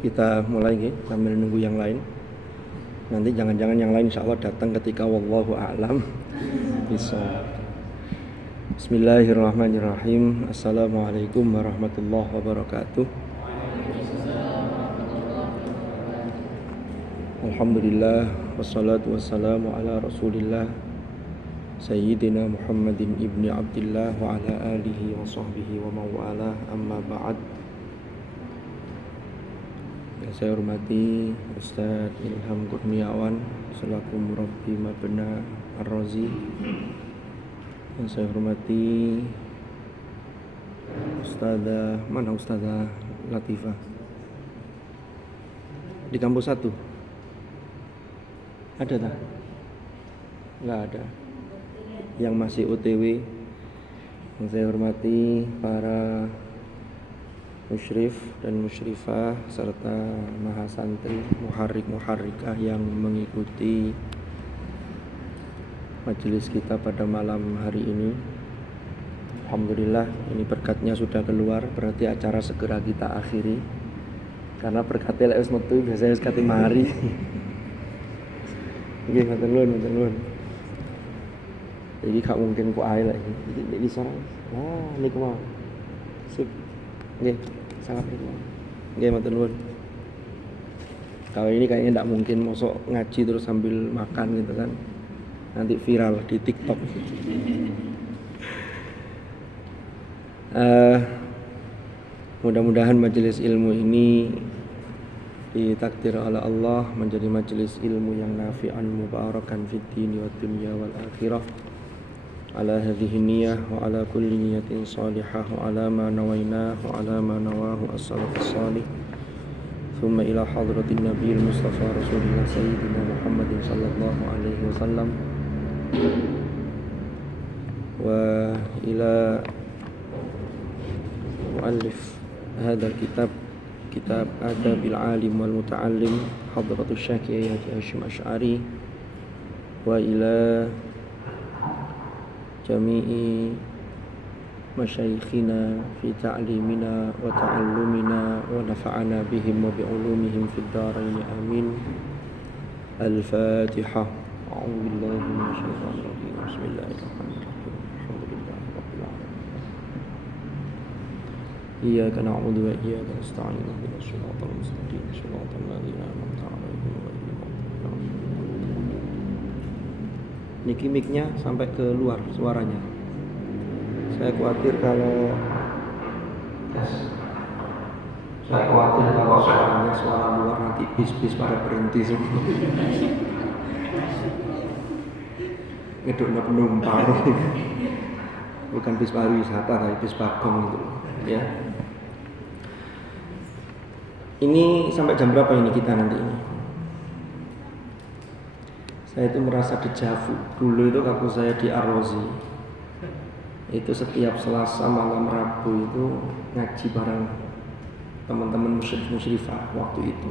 kita mulai sambil nunggu yang lain. Nanti jangan-jangan yang lain insya Allah datang ketika wallahu a'lam bisa. Bismillahirrahmanirrahim. Assalamualaikum warahmatullahi wabarakatuh. Alhamdulillah wassalatu wassalamu ala Rasulillah Sayyidina Muhammadin ibni Abdillah wa ala alihi wa sahbihi wa mawala, amma ba'd. Yang saya hormati Ustaz Ilham Kurniawan selaku Murabbi Mabna Ar-Razi. Yang saya hormati Ustazah, mana Ustazah Latifah? Di kampus 1 ada tak? Enggak ada. Yang masih OTW, yang saya hormati para musyrif dan musyrifah serta mahasantri, muharrik-muharrikah yang mengikuti majelis kita pada malam hari ini. Alhamdulillah, ini berkatnya sudah keluar, berarti acara segera kita akhiri. Karena berkatnya lek wis metu biasanya wis kate mari. Nggih, matur nuwun. Jadi gak mungkin ku ae lagi. Iki sorang. Nah, niku mau. Sip. Nggih, sangat niku. Nggih, matur nuwun. Kalau ini kayaknya ndak mungkin mosok ngaji terus sambil makan gitu kan. Nanti viral di TikTok. Mudah-mudahan majelis ilmu ini ditakdir oleh Allah menjadi majelis ilmu yang nafi'an mubarakan fid dini wad dunya wal akhirah. Ala hadhihi niyyah wa ala kulli niyatin salihah wa ala ma nawainahu wa ala ma nawahu as-salafus salih. Thumma ila hadratin nabiyil mustafa rasulillah sayyidina Muhammadin sallallahu alaihi wasallam wa ila muallif hadzal kitab adabil alim wal muta'allim hadratus syekh Haji Hasyim Asy'ari wa ila jami'i masyayikhina fi ta'limina wa ta'allumina wa nafa'ana bihim wa bi'ulumihim fid dharain amin. Al-Fatihah. A'udzu billahi minasy syaithanir rajim. Bismillahirrahmanirrahim. Alhamdulillahi rabbil alamin. Iyyaka na'budu wa iyyaka nasta'in. Ihdinas siratal mustaqim. Shiratal ladzina an'amta 'alaihim ghairil maghdubi 'alaihim. Niki mic-nya sampai ke luar suaranya. Saya khawatir kalau suaranya suara luar nanti bis-bis pada berhenti semua. Ngeduknya penumpang. Bukan bis pariwisata tapi bis bagong itu, ya. Ini sampai jam berapa ini kita nanti ini? Saya itu merasa dejavu. Dulu itu waktu saya di Ar-Razi, itu setiap Selasa malam Rabu itu ngaji bareng teman-teman musyrifah waktu itu.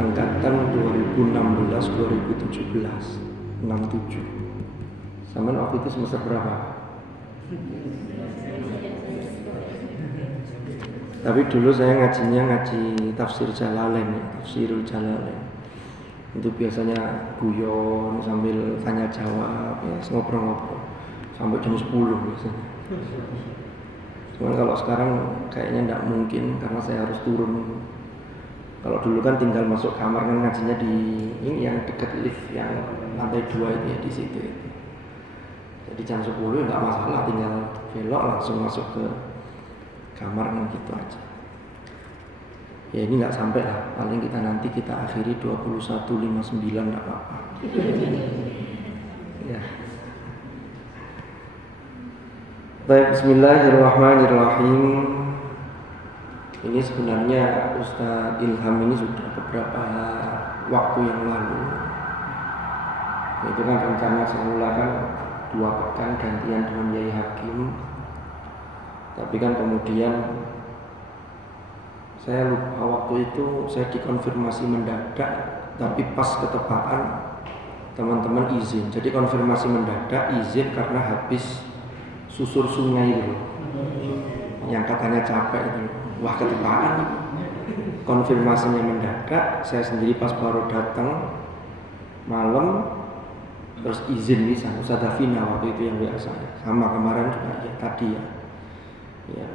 Angkatan 2016-2017, 67. Sama waktu itu semester berapa? Tapi dulu saya ngaji tafsir Jalalain, tafsirul Jalalain. Itu biasanya guyon sambil tanya jawab, ya, ngobrol-ngobrol sampai jam 10 biasanya. Cuman kalau sekarang kayaknya tidak mungkin karena saya harus turun. Kalau dulu kan tinggal masuk kamar kan ngajinya di ini yang dekat lift yang lantai 2 itu ya, di situ itu. Jadi jam 10 ya nggak masalah, tinggal belok langsung masuk ke kamar kan gitu aja. Ya ini nggak sampai lah, paling kita nanti kita akhiri 21.59 nggak apa-apa. Ya. Baik, bismillahirrahmanirrahim. Ini sebenarnya Ustaz Ilham ini sudah beberapa waktu yang lalu. Itu kan rencana semula kan 2 pekan gantian dengan Yai Hakim. Tapi kan kemudian saya lupa waktu itu saya dikonfirmasi mendadak, tapi pas ketepaan teman-teman izin. Jadi konfirmasi mendadak, izin karena habis susur sungai itu, yang katanya capek itu. Wah ketepaan. konfirmasinya mendadak. Saya sendiri pas baru datang malam, terus izin nih sama Ustaz Davina waktu itu yang WA saya. Sama kemarin juga ya tadi ya.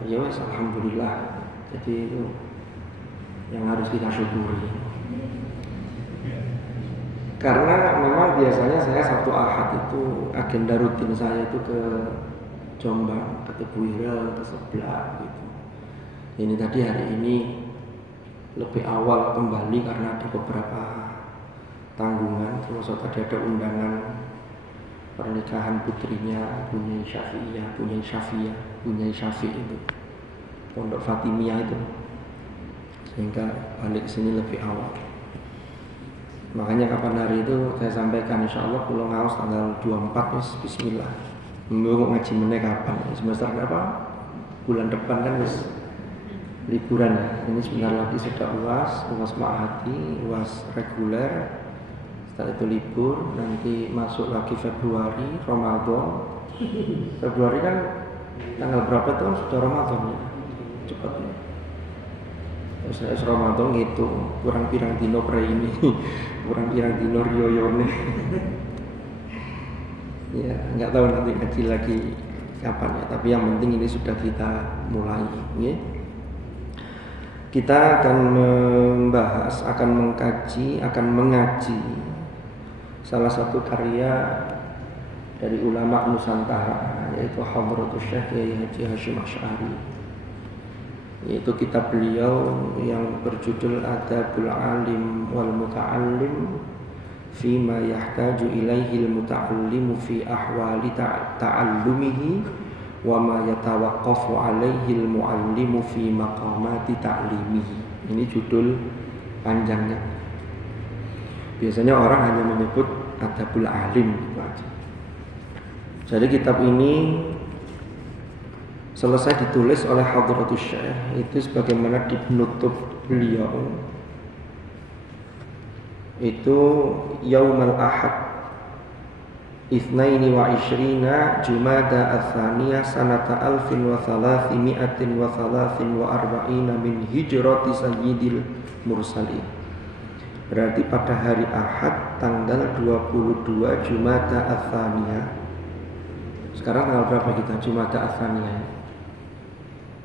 Ya wes alhamdulillah. Jadi itu yang harus kita syukuri. Karena memang biasanya saya Sabtu Ahad itu agenda rutin saya itu ke Jombang, ke Tebuireng, ke Seblak gitu. Ini tadi hari ini lebih awal kembali karena ada beberapa tanggungan, termasuk tadi ada undangan pernikahan putrinya Bunyai Syafi'i itu Pondok Fatimiyah itu, sehingga balik ke sini lebih awal. Makanya kapan hari itu saya sampaikan insya Allah pulau ngaos tanggal 24 bismillah. Mau ngaji meneh kapan? Semester berapa? Bulan depan kan wis liburan ya. Ini sebentar lagi sudah UAS Ma'hadi, UAS reguler. Setelah itu libur, nanti masuk lagi Februari, Ramadan. Februari kan tanggal berapa itu sudah Ramadan ya? Cepat ya. Terus Ramadan gitu, kurang pirang dino pre ini, kurang pirang dino riyoyone. Ya, nggak tahu nanti ngaji lagi kapan ya. Tapi yang penting ini sudah kita mulai, ya. Kita akan membahas, akan mengkaji, akan mengaji salah satu karya dari ulama Nusantara, yaitu Hadratus Syekh Kiai Haji Hasyim Asy'ari, yaitu kitab beliau yang berjudul Adabul Alim wal Muta'allim Fima yahtaju ilaihil muta'allimu fi ahwali ta'allumihi wa ma yatawaqqafu alaihil mu'allimu fi maqamati ta'limihi. Ini judul panjangnya. Biasanya orang hanya menyebut Adabul Alim gitu aja. Jadi kitab ini selesai ditulis oleh Hadratus Syekh itu sebagaimana di penutup beliau itu Yaumal Ahad Itsnaini wa Ishrina Jumada Ats-Tsaniyah Sanata Alfin wa Thalathimi'atin wa Thalathin wa Arba'ina min Hijrati Sayyidil Mursalin. Berarti pada hari Ahad tanggal 22 Jumada Ats-Tsaniyah. Sekarang tanggal berapa kita? Jumada Ats-Tsaniyah.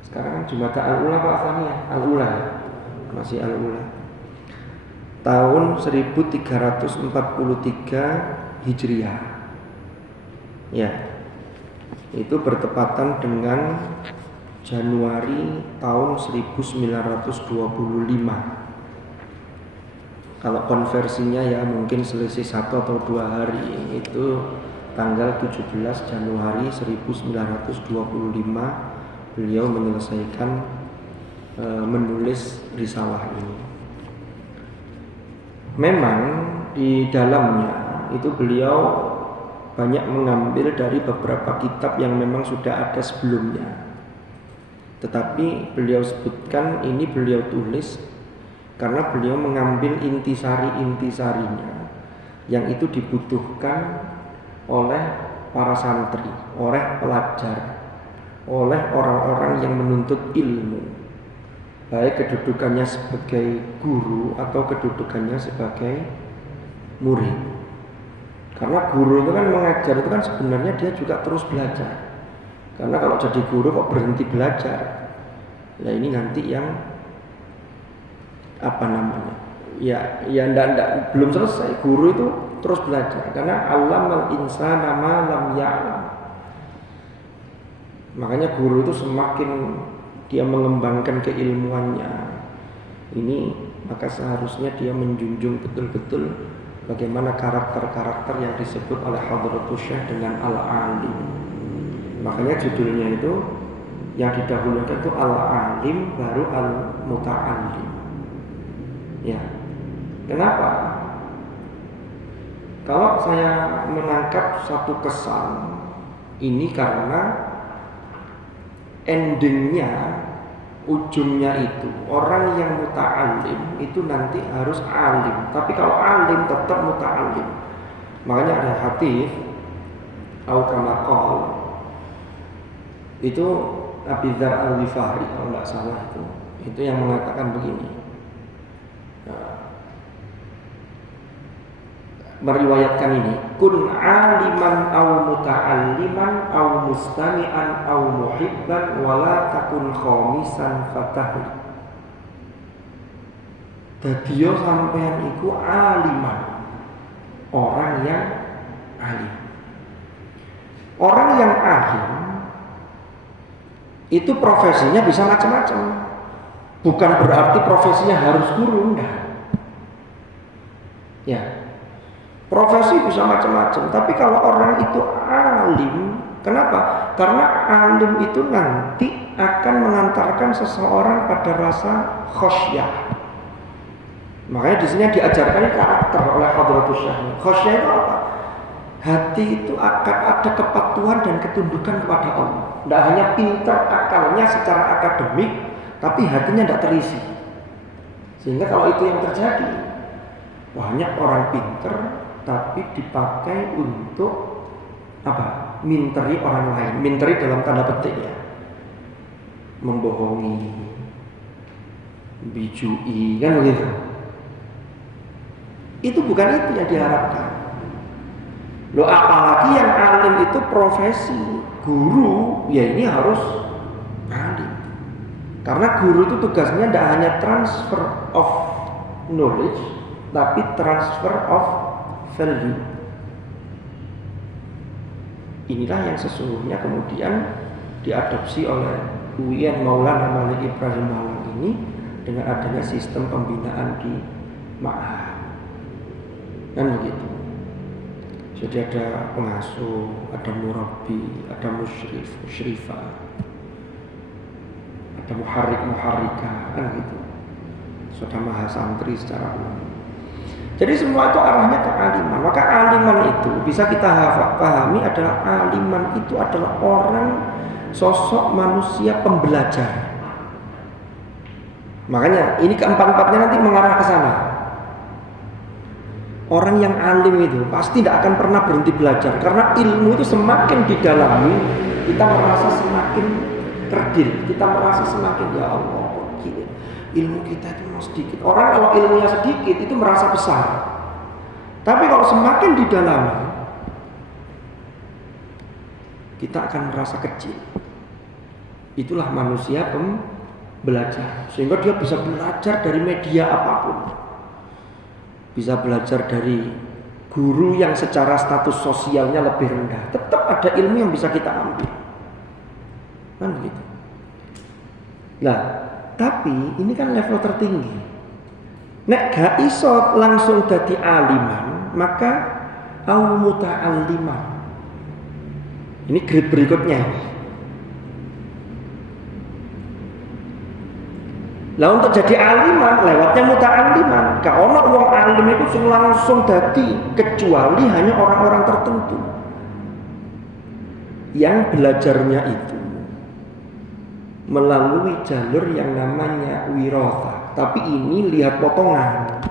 Sekarang kan Jumada Al-Ula apa Ats-Tsaniyah? Al-Ula ya? Masih Al-Ula. Tahun 1343 Hijriah. Ya. Itu bertepatan dengan Januari tahun 1925. Kalau konversinya ya mungkin selisih 1 atau 2 hari, itu tanggal 17 Januari 1925 beliau menyelesaikan menulis risalah ini. Memang di dalamnya itu beliau banyak mengambil dari beberapa kitab yang memang sudah ada sebelumnya. Tetapi beliau sebutkan ini beliau tulis karena beliau mengambil intisari-intisarinya yang itu dibutuhkan oleh para santri, oleh pelajar, oleh orang-orang yang menuntut ilmu, baik kedudukannya sebagai guru atau kedudukannya sebagai murid. Karena guru itu kan mengajar itu kan sebenarnya dia juga terus belajar. Karena kalau jadi guru kok berhenti belajar, nah ini nanti yang apa namanya? Ya ndak belum selesai. Guru itu terus belajar karena allamal insana ma lam ya'lam. Makanya guru itu semakin dia mengembangkan keilmuannya ini, maka seharusnya dia menjunjung betul-betul bagaimana karakter-karakter yang disebut oleh Hadratus Syekh dengan al-alim. Makanya judulnya itu yang didahulukan itu al-alim baru al-muta'allim. Ya. Kenapa? Kalau saya menangkap satu kesan ini karena endingnya, ujungnya itu orang yang muta'alim itu nanti harus alim. Tapi kalau alim tetap muta'alim. Makanya ada hadis au kama qala itu Abi Dzar Al-Ghifari kalau nggak salah itu yang mengatakan begini. Meriwayatkan ini, kun aliman aw muta'alliman aw mustami'an aw muhibban wala takun khamisan fatahi. Dadiyo sampean iku aliman, orang yang alim. Orang yang alim itu profesinya bisa macam-macam. Bukan berarti profesinya harus guru, enggak. Ya. Profesi bisa macam-macam, tapi kalau orang itu alim, kenapa? Karena alim itu nanti akan mengantarkan seseorang pada rasa khosyah. Makanya di sini diajarkan karakter oleh Hadratus Syekh. Khosyah itu apa? Hati itu akan ada kepatuhan dan ketundukan kepada Allah. Tidak hanya pintar akalnya secara akademik, tapi hatinya tidak terisi. Sehingga kalau itu yang terjadi, banyak orang pintar tapi dipakai untuk apa? Minteri orang lain. Minteri dalam tanda petik ya. Membohongi, bijui, kan begitu. Itu bukan itu yang diharapkan. Loh, apalagi yang alim itu profesi guru, ya ini harus alim. Karena guru itu tugasnya tidak hanya transfer of knowledge, tapi transfer of value. Inilah yang sesungguhnya kemudian diadopsi oleh UIN Maulana Malik Ibrahim Malang ini dengan adanya sistem pembinaan di Ma'had. Kan begitu. Jadi ada pengasuh, ada murabbi, ada musyrif, musyrifah, ada muharrik-muharrika, kan gitu. Sudah maha santri secara umum. Jadi semua itu arahnya ke aliman. Maka aliman itu bisa kita pahami adalah aliman itu adalah orang, sosok manusia pembelajar. Makanya ini keempat-empatnya nanti mengarah ke sana. Orang yang alim itu pasti tidak akan pernah berhenti belajar. Karena ilmu itu semakin didalami, kita merasa semakin kerdil. Kita merasa semakin, ya Allah, ilmu kita itu sedikit. Orang kalau ilmunya sedikit itu merasa besar. Tapi kalau semakin didalami, kita akan merasa kecil. Itulah manusia pembelajar. Sehingga dia bisa belajar dari media apapun. Bisa belajar dari guru yang secara status sosialnya lebih rendah. Tetap ada ilmu yang bisa kita ambil. Kan begitu. Nah, tapi ini kan level tertinggi. Nek gak iso langsung dadi aliman, maka au muta'alliman. Ini grade berikutnya. Lah untuk jadi aliman lewatnya muta'alliman. Gak ono wong alim itu langsung dadi, kecuali hanya orang-orang tertentu yang belajarnya itu melalui jalur yang namanya wirotha. Tapi ini lihat potongan.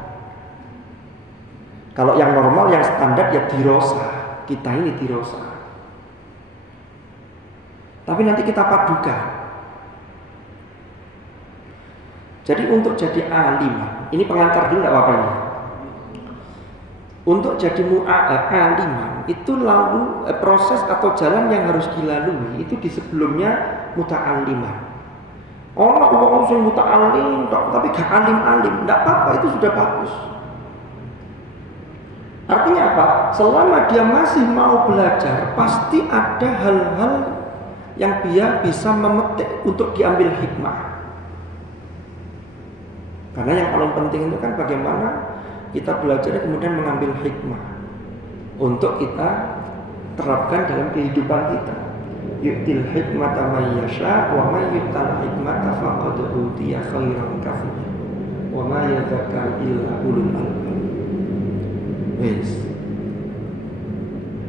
Kalau yang normal, yang standar ya dirosa. Kita ini dirosa. Tapi nanti kita padukan. Jadi untuk jadi alim, ini pengantar dulu nggak apa-apa. Untuk jadi aliman itu lalu proses atau jalan yang harus dilalui itu di sebelumnya muta'alliman. Orang sing muta'allim tapi gak alim-alim, tidak apa-apa, itu sudah bagus. Artinya apa? Selama dia masih mau belajar, pasti ada hal-hal yang dia bisa memetik untuk diambil hikmah. Karena yang paling penting itu kan bagaimana kita belajar kemudian mengambil hikmah untuk kita terapkan dalam kehidupan kita. Yu'til hikmata may yasha wa may yu'tal hikmata faqad utiya khairan katsiran wa ma yadzakkar illa ulul albab. Wes.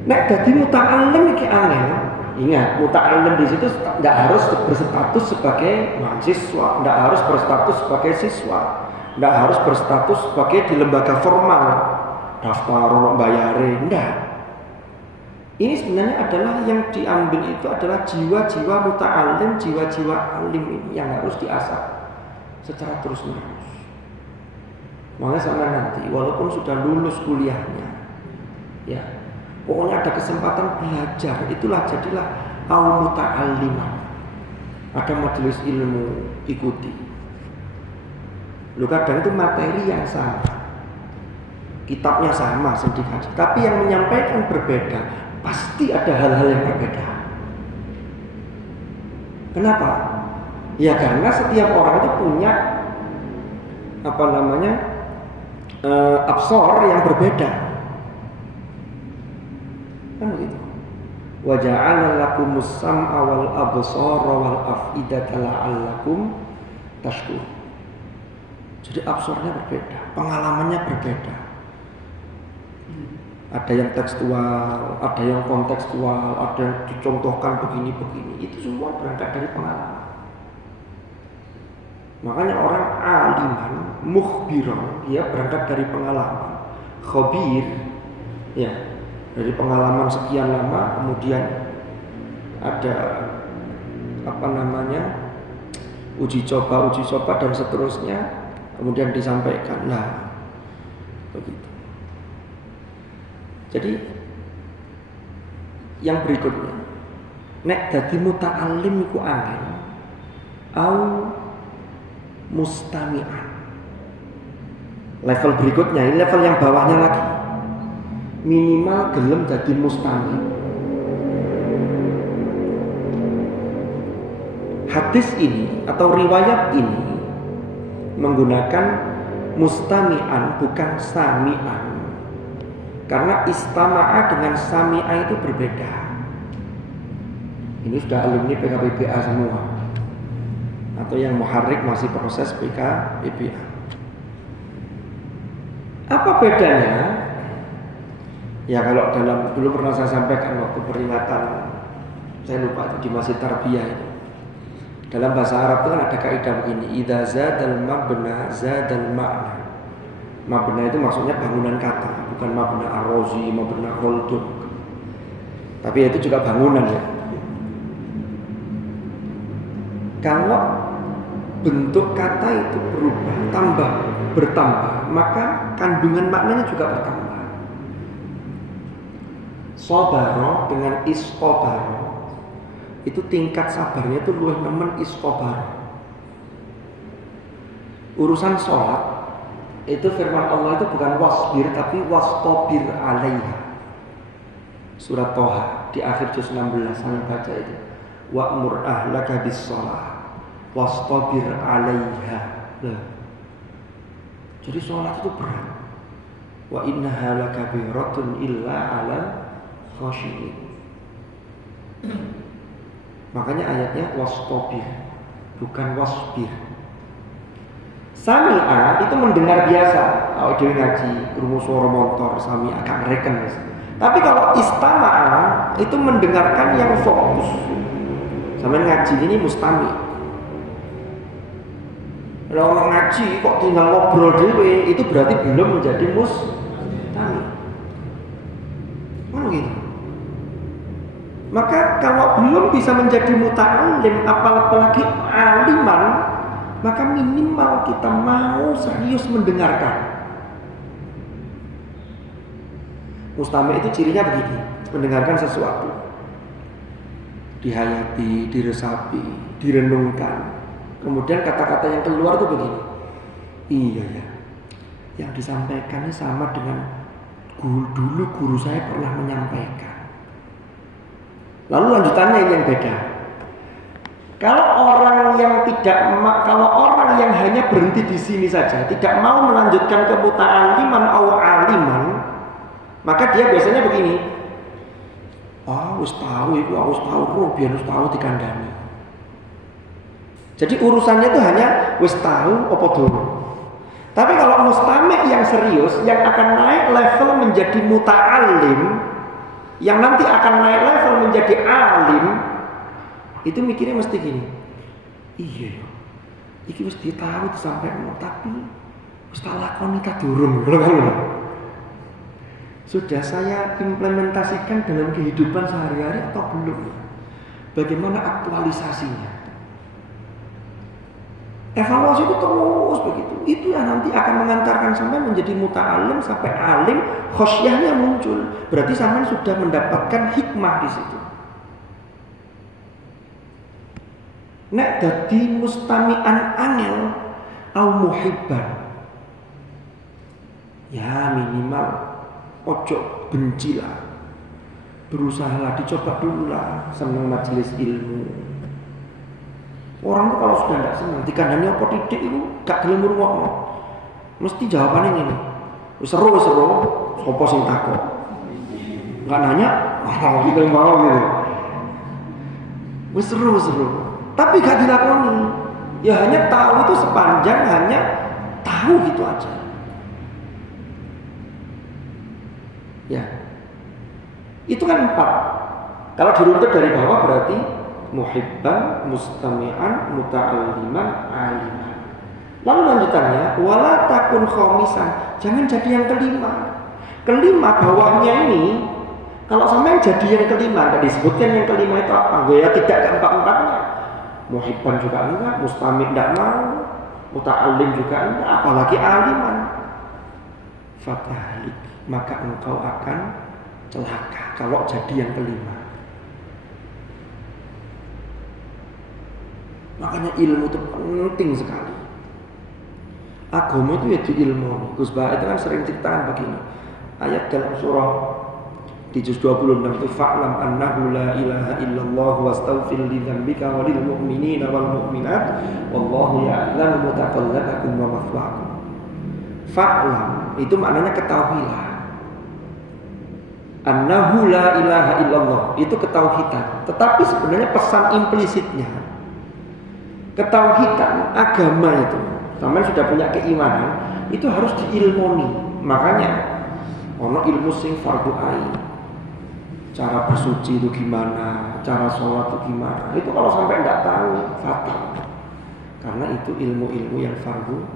Nek dadi muta'allim iki angel. Ingat, muta'allim di situ tidak harus berstatus sebagai mahasiswa, tidak harus berstatus sebagai siswa, tidak harus berstatus sebagai di lembaga formal, daftar ono bayare, enggak. Ini sebenarnya adalah yang diambil itu adalah jiwa-jiwa muta'allim, jiwa-jiwa alim ini yang harus diasah. secara terus-menerus. Makanya sampai nanti walaupun sudah lulus kuliahnya, ya pokoknya ada kesempatan belajar, itulah jadilah au muta'alliman. Ada majelis ilmu, ikuti. Lu kadang itu materi yang sama, kitabnya sama sedikit, tapi yang menyampaikan berbeda. Pasti ada hal-hal yang berbeda. Kenapa? Ya karena setiap orang itu punya absor yang berbeda. Kan begitu. Wa ja'ala lakumus sam'a wal absara wal af'idata la'allakum tashkurun. Jadi absornya berbeda, pengalamannya berbeda. Ada yang tekstual, ada yang kontekstual, ada yang dicontohkan begini-begini. Itu semua berangkat dari pengalaman. Makanya orang aliman, mukhbiran, dia berangkat dari pengalaman. Khabir, ya, dari pengalaman sekian lama, kemudian ada uji coba dan seterusnya, kemudian disampaikan. Nah, begitu. Jadi yang berikutnya, nek dadi muta'allim iku angel au mustami'an. Level berikutnya, ini level yang bawahnya lagi. Minimal gelem dadi mustami'. Hadis ini atau riwayat ini menggunakan mustami'an bukan sami'an. Karena istama'a dengan sami'a itu berbeda. Ini sudah alumni PKPBA semua, atau yang muharrik masih proses PKPBA. Apa bedanya? Ya kalau dulu pernah saya sampaikan waktu peringatan, saya lupa itu di Masjid Tarbiyah itu. Dalam bahasa Arab itu kan ada kaidah begini, idza zadal mabna zadal ma'na. Mabna itu maksudnya bangunan kata, bukan mabna ar-razi, mabna khaldun. Tapi itu juga bangunan ya. Kalau bentuk kata itu bertambah, maka kandungan maknanya juga bertambah. Sobaro dengan iskobaro, itu tingkat sabarnya itu luwih nemen iskobaro. Urusan sholat, itu firman Allah itu bukan wasbir tapi wastobir alaiha. Surat Toha di akhir juz 16 saya baca itu. Wa'mur ahlaka bis-shalah wastobir alaiha. Nah, jadi sholat itu berat. Wa innaha lakabiratun illa 'alal khashiyin. Makanya ayatnya wastobir bukan wasbir. Sami'a itu mendengar biasa. Kalau dia ngaji, krungu suara motor, sami'a agak ngereken. Tapi kalau istama'a itu mendengarkan yang fokus. Sampai ngaji ini mustami. Kalau orang ngaji kok tinggal ngobrol dewe, itu berarti belum menjadi mustami. Mana gitu? Maka kalau belum bisa menjadi muta'allim, apalagi aliman, maka minimal kita mau serius mendengarkan. Mustami' itu cirinya begini, mendengarkan sesuatu, dihayati, diresapi, direnungkan. Kemudian kata-kata yang keluar itu begini, iya ya, yang disampaikannya sama dengan dulu guru saya pernah menyampaikan. Lalu lanjutannya ini yang beda. Kalau orang yang hanya berhenti di sini saja, tidak mau melanjutkan ke muta'alliman atau aliman, maka dia biasanya begini. Wis tahu biar wis tahu dikandani. Jadi urusannya itu hanya wis tahu apa durung. Tapi kalau mustami' yang serius, yang akan naik level menjadi muta'allim, yang nanti akan naik level menjadi alim, itu mikirnya mesti gini. Iya, iki wis ditahu disampaikan, tapi wis tak lakoni ta durung. Sudah saya implementasikan dalam kehidupan sehari-hari atau belum? Bagaimana aktualisasinya? Evaluasi itu terus begitu. Itu yang nanti akan mengantarkan sampai menjadi muta'alim, sampai alim, khosyahnya muncul. Berarti sampai sudah mendapatkan hikmah di situ. Nek dadi mustami'an angel au muhibban. Ya minimal ojo bencilah. Berusahalah, dicoba dulu lah senang majelis ilmu. Orang tuh kalau sudah tidak senang, dikandani apa titik itu gak gelem ngrungokno. Mesti jawabannya ini. Wis seru, sapa sing takok. Enggak nanya, gitu mau gitu. Wis seru. Tapi gak dilakoni. Ya hanya tahu itu sepanjang hanya tahu gitu aja. Ya. Itu kan 4. Kalau diruntut dari bawah berarti muhibban, mustami'an, muta'alliman, aliman. Lalu lanjutannya, wala takun khamisan. Jangan jadi yang kelima. Kelima bawahnya ini, kalau sampai jadi yang kelima, tidak disebutkan yang kelima itu apa? Ya tidak keempat-empatnya. Muhibban juga enggak, mustami' tidak mau, muta'allim juga enggak, apalagi aliman. Fatahlik, maka engkau akan celaka kalau jadi yang kelima. Makanya ilmu itu penting sekali. Agama itu ya di ilmu. Gus Bah itu kan sering ceritakan begini. Ayat dalam surah di juz 26 itu fa'lam annahu la ilaha illallah wastaghfir li dzambika walil mu'minina wal mu'minat wallahu ya'lamu mutaqallabakum wa mathwaakum. Fa'lam itu maknanya ketahuilah. Annahu la ilaha illallah itu ketauhidan. Tetapi sebenarnya pesan implisitnya ketauhidan agama itu, sampai sudah punya keimanan, itu harus diilmoni. Makanya ono ilmu sing fardu ain. Cara bersuci itu gimana, cara sholat itu gimana. Itu kalau sampai tidak tahu fatal. Karena itu ilmu-ilmu yang fardu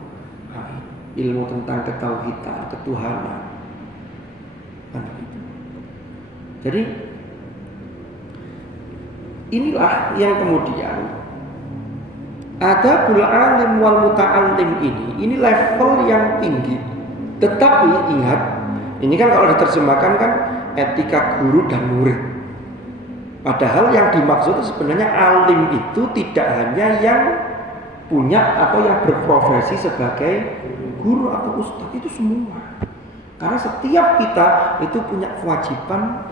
ain. Ilmu tentang ketauhidan, ketuhanan. Itu. Jadi inilah yang kemudian adabul alim wal muta'allim ini level yang tinggi. Tetapi ingat, ini kan kalau diterjemahkan kan etika guru dan murid. Padahal yang dimaksud itu sebenarnya alim itu tidak hanya yang punya atau yang berprofesi sebagai guru atau ustadz, itu semua. Karena setiap kita itu punya kewajiban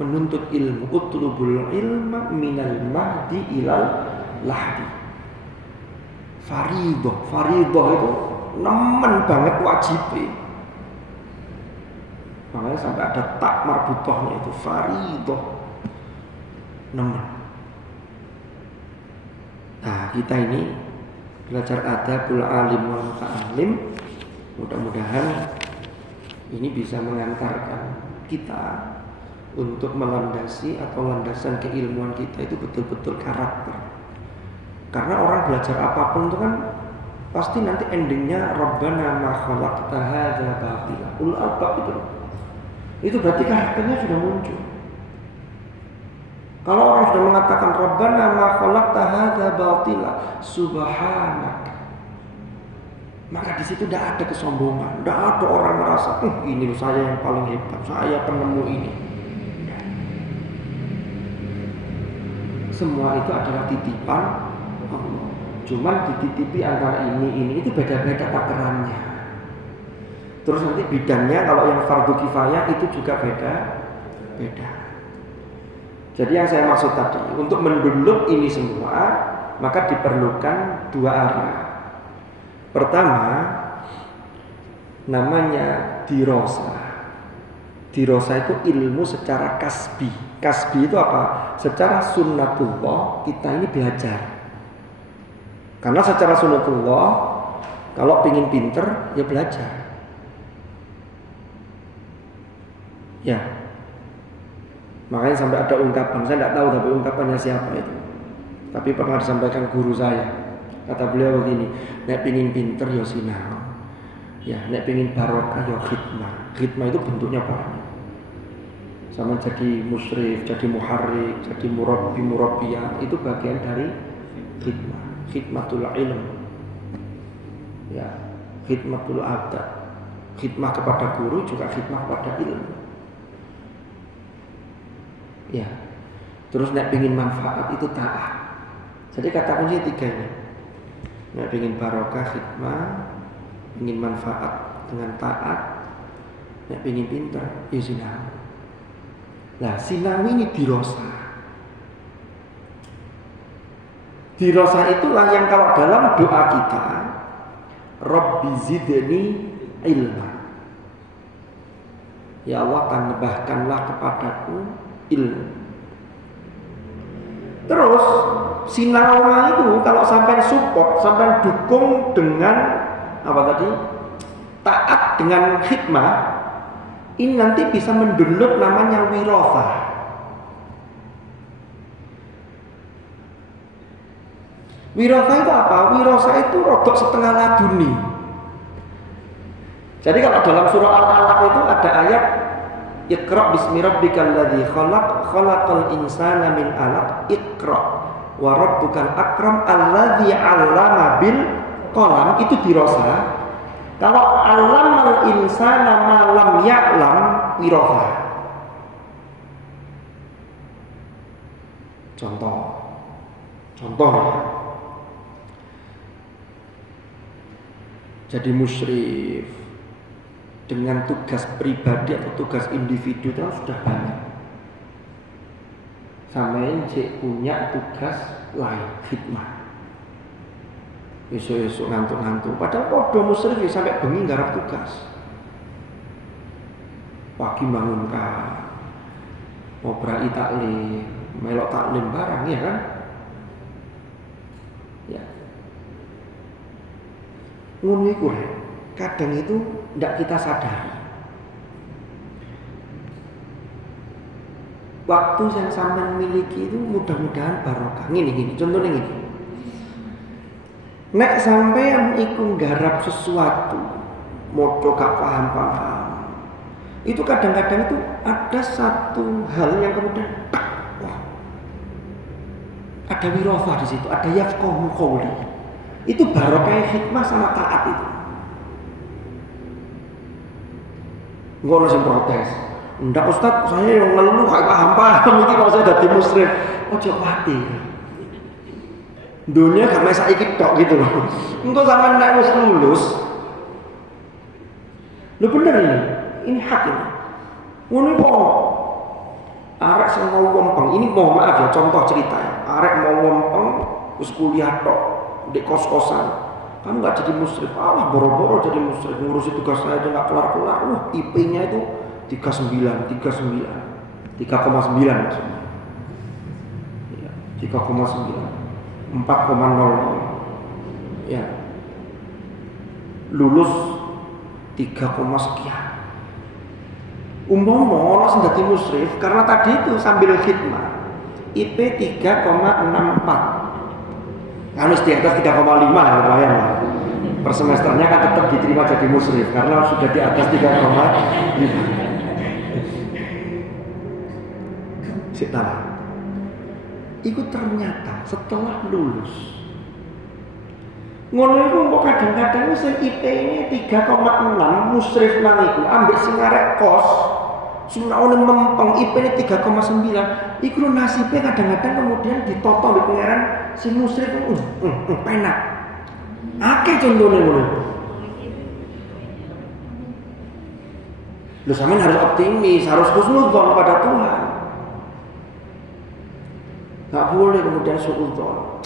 menuntut ilmu. Utlubul ilma minal mahdi ilal lahdi. Faridoh itu nemen banget wajib. Makanya sampai ada tak marbutohnya itu faridoh nemen. Nah kita ini belajar adabul alim wal muta'allim, mudah-mudahan ini bisa mengantarkan kita untuk melandasi atau landasan keilmuan kita itu betul-betul karakter. Karena orang belajar apapun itu kan pasti nanti endingnya Rabbana ma khalaqta hadza batila. Ulul albab itu berarti karakternya sudah muncul. Kalau orang sudah mengatakan Rabbana ma khalaqta hadza batila subhanak, maka di situ tidak ada kesombongan, tidak ada orang merasa ini saya yang paling hebat, saya penemu ini. Semua itu adalah titipan Allah. Cuman dititipi antara ini itu beda-beda takarannya. Terus nanti bidangnya kalau yang fardu kifayah itu juga beda. Jadi yang saya maksud tadi, untuk menduluk ini semua maka diperlukan 2 arah. Pertama namanya dirosah. Dirosah itu ilmu secara kasbi. Kasbi itu apa? Secara sunnatullah kita ini belajar. Karena secara sunnatullah kalau ingin pinter ya belajar. Ya. Makanya sampai ada ungkapan, saya tidak tahu tapi ungkapannya siapa itu. Tapi pernah disampaikan guru saya. Kata beliau begini, nek pingin pinter ya sinau. Ya, nek pingin barokah ya khidmah. Khidmah itu bentuknya banyak. Sama jadi musyrif, jadi muharrik, jadi murabbi, murabbiyah, itu bagian dari khidmah. Khidmatul ilm. Ya, khidmatul adab. Khidmah kepada guru juga khidmah kepada ilmu. Ya. Terus nek pengin manfaat itu taat. Jadi kata kunci 3 ini. Nek pengin barokah khidmah, pengin manfaat dengan taat, nek pengin pinter ya sinau. Lah sinau ini dirosa. Dirosa itulah yang kalau dalam doa kita, Rabbi zidni ilma. Ya Allah, tambahkanlah kepadaku ilmu. Terus sinau itu kalau sampai support, sampai dukung dengan apa tadi? Taat dengan hikmah, ini nanti bisa mendownload namanya wirasa. Wirasa itu apa? Wirasa itu rodok setengah laduni. Jadi kalau dalam surah Al-Alaq itu ada ayat Iqra bismi rabbikal ladzi khalaq khalaqal insana min 'alaq Iqra wa rabbukal akram alladzi 'allama bil qalam, itu dirasa. Kalau 'allamal insana ma lam ya'lam wirasa. Contoh jadi musyrif dengan tugas pribadi atau tugas individu itu sudah banyak. Samain cek punya tugas lain, khidmah. Esok-esok ngantuk-ngantuk. Padahal podo musyrif ya sampai bengi garap tugas. Pagi bangunkan, mau berai taklim, melok taklim barang ya kan? Ya. Ngono iku kadang itu tidak kita sadari. Waktu yang sampean miliki itu mudah-mudahan barokah. Gini, contohnya gini. Nek sampean iku nggarap sesuatu, moco gak paham-paham, itu kadang-kadang itu ada satu hal yang kemudian wah, ada wirafah di situ, ada yafqahu qawli. Itu barokah hikmah sama taat itu. Enggak langsung protes. Enggak Ustaz, saya yang ngeluh gak paham-paham iki kalau saya dadi musyrif. Ojo kuwatir. Dunia gak mesa iki tok gitu loh. Engko sampean nek wis lulus. Lho bener ini hak ini. Ngono kok. Arek sing mau wompeng, ini mohon maaf ya contoh cerita ya. Arek mau wompeng wis kuliah tok di kos-kosan. Kamu gak jadi musyrif, Allah boro-boro jadi musyrif, ngurusi tugas saya aja gak kelar-kelar. IP-nya itu 39 maksudnya. Ya, 3,9 4,00 ya. Lulus 3, sekian. Umpama orang sing dadi musyrif karena tadi itu sambil khidmah. IP 3,64. Harus di atas 3,5 lumayan lah. Per semesternya kan tetap diterima jadi musyrif karena sudah di atas 3,5. Setelah itu ternyata setelah lulus ngono iku kok kadang-kadang sing IP-ne 3,6 musyrif nang iku ambek sing arek kos sunaune mempeng IP-ne 3,9 iku nasibe kadang-kadang kemudian ditoto di pangeran si musyrif penak akeh contone ngono. Lho sampean harus optimis, harus husnudzon pada Tuhan. Gak boleh kemudian suudzon.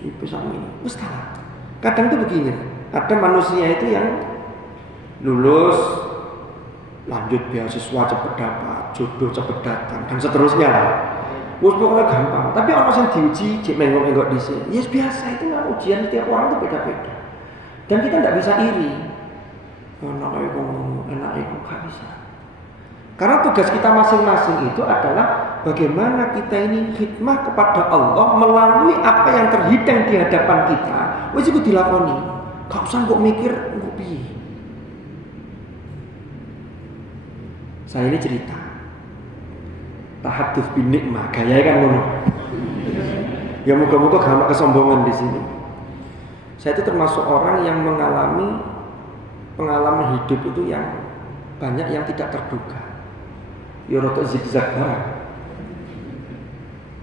IP sama ini, mustahil. Kadang itu begini, ada manusia itu yang lulus, lanjut beasiswa cepet dapat, jodoh cepet datang, dan seterusnya lah. Pokoknya gampang. Tapi orang yang diuji, cek menggok-menggok di sini. Ya biasa itu kan ujian setiap orang itu beda-beda. Dan kita tidak bisa iri. Enak itu gak bisa. Karena tugas kita masing-masing itu adalah bagaimana kita ini khidmah kepada Allah melalui apa yang terhidang di hadapan kita. Wis iku dilakoni. Gak usah kok mikir kok piye. Saya ini cerita. Tahadduts bin nikmah, gaya kan ngono. Ya moga-moga gak ada kesombongan di sini. Saya itu termasuk orang yang mengalami pengalaman hidup itu yang banyak yang tidak terduga. Ya rotok zigzag banget.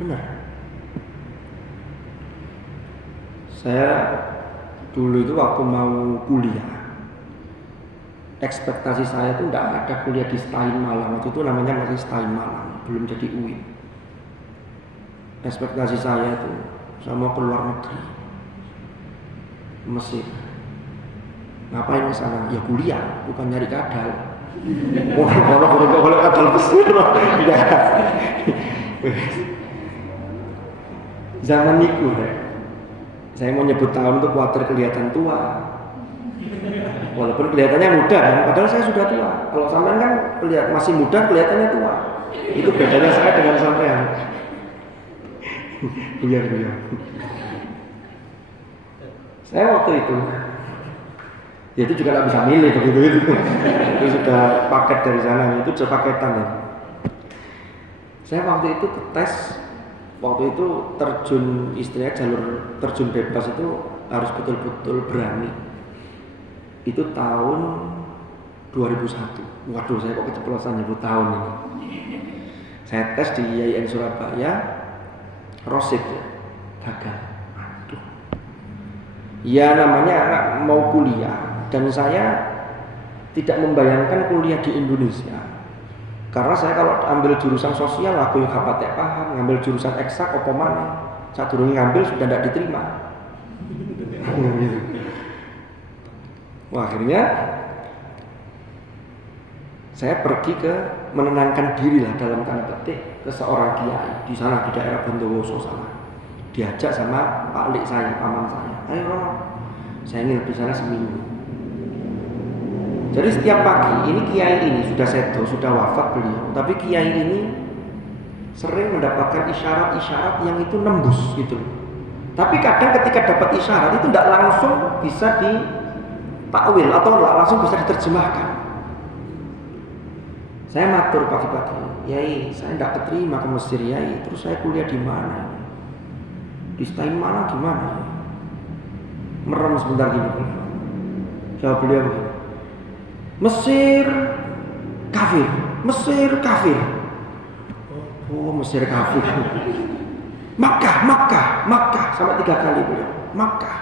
Benar. Saya dulu itu waktu mau kuliah, ekspektasi saya itu tidak ada kuliah di Stein Malang. Waktu itu namanya masih Stein Malang, belum jadi UIN. Ekspektasi saya itu saya mau keluar negeri, Mesir. Ngapain ke sana? Ya kuliah, bukan nyari kadal. Kalau kadal Mesir, ya. Zaman itu, saya mau nyebut tahun itu khawatir kelihatan tua. Walaupun kelihatannya muda kan, padahal saya sudah tua. Kalau sampean kan masih muda, kelihatannya tua. Itu bedanya saya dengan sampean. Iya. Saya waktu itu juga nggak bisa milih begitu itu sudah paket dari sana, itu sudah paketan ya. Saya waktu itu tes, waktu itu terjun istilahnya jalur terjun bebas itu harus betul-betul berani. Itu tahun 2001. Waduh, saya kok keceplosan nyebut tahun ini. Saya tes di IAIN Surabaya, Rosip ya, gagal. Aduh. Ya namanya anak mau kuliah dan saya tidak membayangkan kuliah di Indonesia. Karena saya kalau ambil jurusan sosial aku yang kapatek paham, ngambil jurusan eksak apa mana. Saat dulu ngambil sudah tidak diterima. Wah, akhirnya saya pergi ke menenangkan diri lah dalam tanda petik ke seorang kiai di sana di daerah Bondowoso sana. Diajak sama Pak Lik saya, paman saya. Ayo Rono, saya ingin di sana seminggu. Jadi setiap pagi ini kiai ini sudah sedo, sudah wafat beliau, tapi kiai ini sering mendapatkan isyarat-isyarat yang itu nembus gitu. Tapi kadang ketika dapat isyarat itu tidak langsung bisa ditakwil atau langsung bisa diterjemahkan. Saya matur pagi-pagi, Yai, saya tidak keterima ke Mesir Yai, terus saya kuliah di mana? Di Stein Malang gimana? Merem sebentar gini. Jawab beliau begini, Mesir kafir, Mesir kafir. Oh, Mesir kafir. Makkah sampai 3 kali beliau. Makkah.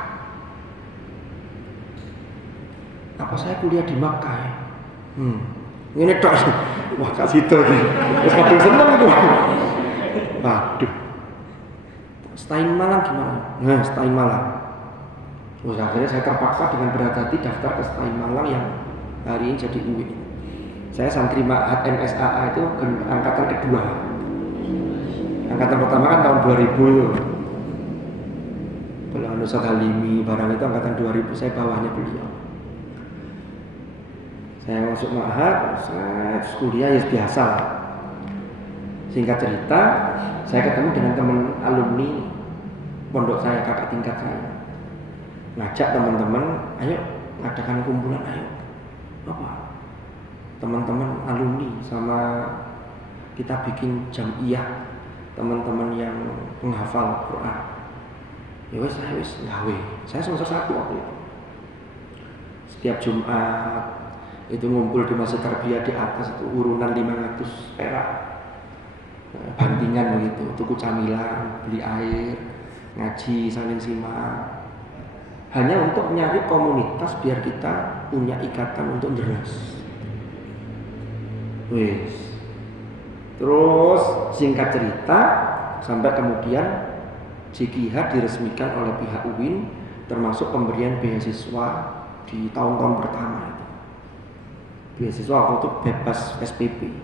Apa saya kuliah di Makkah ya? Ini tok. Wah, kasih itu. Terus kadang seneng itu. Waduh. Stein Malang gimana? Nah, Stein Malang. Terus akhirnya saya terpaksa dengan berat hati daftar ke Stein Malang yang hari ini jadi UI. Saya santri Ma'had MSAA itu angkatan kedua. Angkatan pertama kan tahun 2000 itu. Beliau Ustaz Halimi barang itu angkatan 2000, saya bawahnya beliau. Saya masuk Ma'had, saya kuliah ya biasa. Singkat cerita, saya ketemu dengan teman alumni pondok saya, kakak tingkat saya. Ngajak teman-teman, ayo ngadakan kumpulan, ayo. Apa? Teman-teman alumni sama kita bikin jamiah teman-teman yang menghafal Quran. Ya wes saya gawe. Saya semester 1 waktu itu. Setiap Jumat itu ngumpul di Masjid Tarbiyah di atas itu urunan 500 perak. Bantingan begitu, tuku camilan, beli air, ngaji, saling simak. Hanya untuk mencari komunitas biar kita punya ikatan untuk deras. Wes. Terus singkat cerita sampai kemudian JKH diresmikan oleh pihak UIN termasuk pemberian beasiswa di tahun-tahun pertama itu. Beasiswa waktu itu bebas SPP.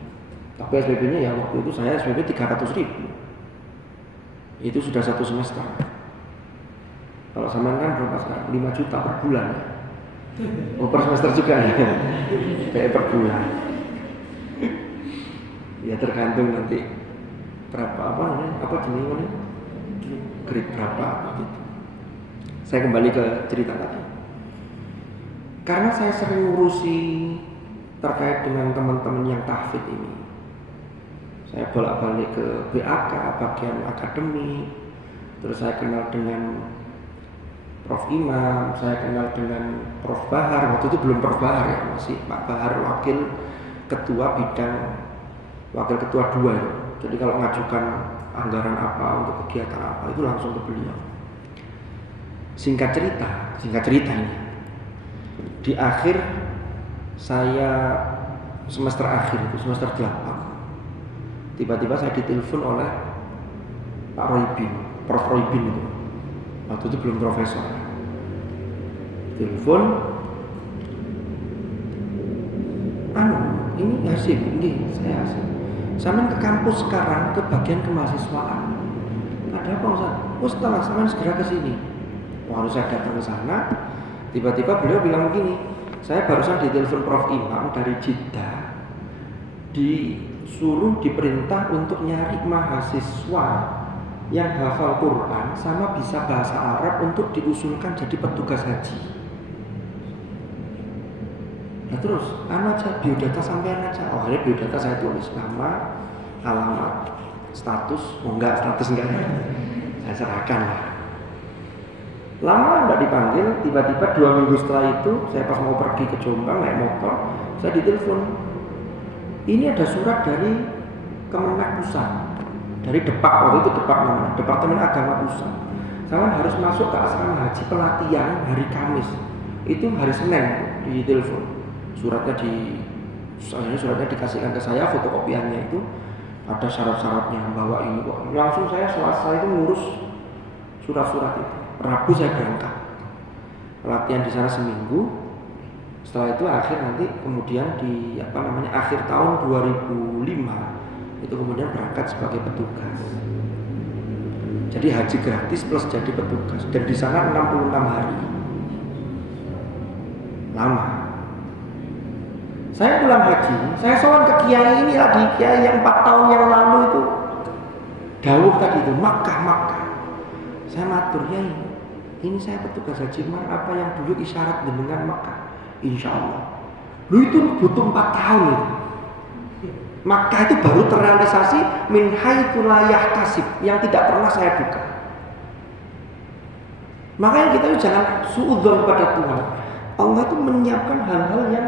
Tapi SPP-nya ya waktu itu saya SPP 300.000. Itu sudah 1 semester. Kalau sama kan berapa sekarang? 5 juta per bulan. Oh, per semester juga ya. Kayak per bulan. Ya tergantung nanti berapa jenisnya, grade berapa gitu. Saya kembali ke cerita tadi. Karena saya sering ngurusi terkait dengan teman-teman yang tahfidz ini. Saya bolak-balik ke BAK, bagian akademi. Terus saya kenal dengan Prof Imam, saya kenal dengan Prof Bahar. Waktu itu belum Prof Bahar ya, masih Pak Bahar wakil ketua bidang, wakil ketua 2 ya. Jadi kalau ngajukan anggaran apa untuk kegiatan apa itu langsung ke beliau. Singkat cerita ini. Di akhir saya semester akhir itu semester 8. Tiba-tiba saya ditelepon oleh Pak Roybin, Prof Roybin itu. Waktu itu belum profesor. Telepon, ini Hasim, ini saya Hasim. Sampai ke kampus sekarang, ke bagian kemahasiswaan. Ada apa Ustaz? Ustaz, sampai segera ke sini. Waktu saya datang ke sana, tiba-tiba beliau bilang begini, saya barusan ditelepon Prof Imam dari Jeddah, disuruh diperintah untuk nyari mahasiswa yang hafal Quran sama bisa bahasa Arab untuk diusulkan jadi petugas haji. Nah terus, aja biodata sampean aja. Oh, ini biodata saya tulis nama, alamat, status enggak. Saya serahkan lah. Lama enggak dipanggil, tiba-tiba 2 minggu setelah itu, saya pas mau pergi ke Jombang naik motor, saya ditelepon. Ini ada surat dari Kemenag Pusat, dari Depak, waktu itu Depak namanya, Departemen Agama Pusat. Saya harus masuk ke asrama haji pelatihan hari Kamis. Itu hari Senin ditelepon. Suratnya dikasihkan ke saya, fotokopiannya itu ada syarat-syaratnya, bawa ini kok. Langsung saya Selasa itu ngurus surat-surat itu. Rabu saya berangkat. Latihan di sana seminggu. Setelah itu nanti kemudian di akhir tahun 2005 itu kemudian berangkat sebagai petugas. Jadi haji gratis plus jadi petugas, dan di sana 66 hari. Lama. Saya pulang haji, saya sowan ke kiai ini lagi, kiai yang 4 tahun yang lalu itu dawuh tadi itu Makkah. Saya matur, ini saya petugas haji kemarin, apa yang dulu isyarat dengan Makkah? Insya Allah. Lu itu butuh 4 tahun itu. Makkah itu baru terrealisasi min haitsu la yahtasib, yang tidak pernah saya duga. Makanya kita jangan suudzon pada Tuhan. Allah itu menyiapkan hal-hal yang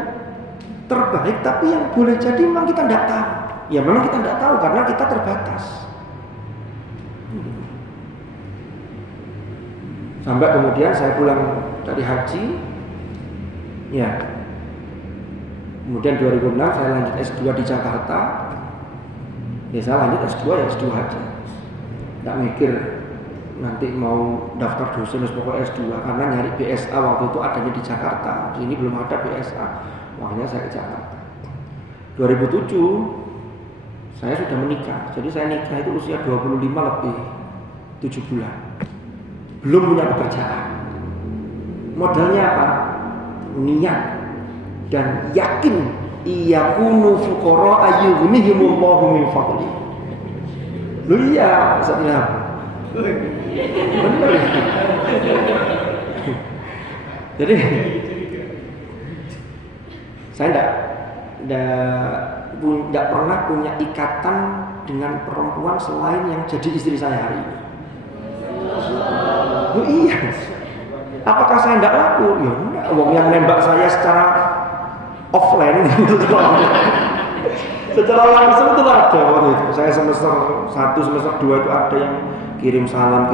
terbaik, tapi yang boleh jadi memang kita tidak tahu. Ya memang kita tidak tahu karena kita terbatas. Sampai kemudian saya pulang dari haji, ya. Kemudian 2006 saya lanjut S2 di Jakarta. Ya saya lanjut S2 ya S2 aja. Tidak mikir nanti mau daftar dosen pokoknya S2, karena nyari BSA waktu itu adanya di Jakarta. Ini belum ada BSA. Makanya saya ke Jakarta. 2007 saya sudah menikah. Jadi saya nikah itu usia 25 lebih 7 bulan. Belum punya pekerjaan. Modalnya apa? Niat dan yakin iyakunu fuqara ayyughnihimullahu min fadli. Lu iya, Ustaz Ilham. Benar. Jadi saya tidak pernah punya ikatan dengan perempuan selain yang jadi istri saya hari ini. Oh iya. Apakah saya tidak laku? Ya enggak. Wong yang nembak saya secara offline itu secara langsung itu ada waktu itu. Saya semester 1, semester 2 itu ada yang kirim salam.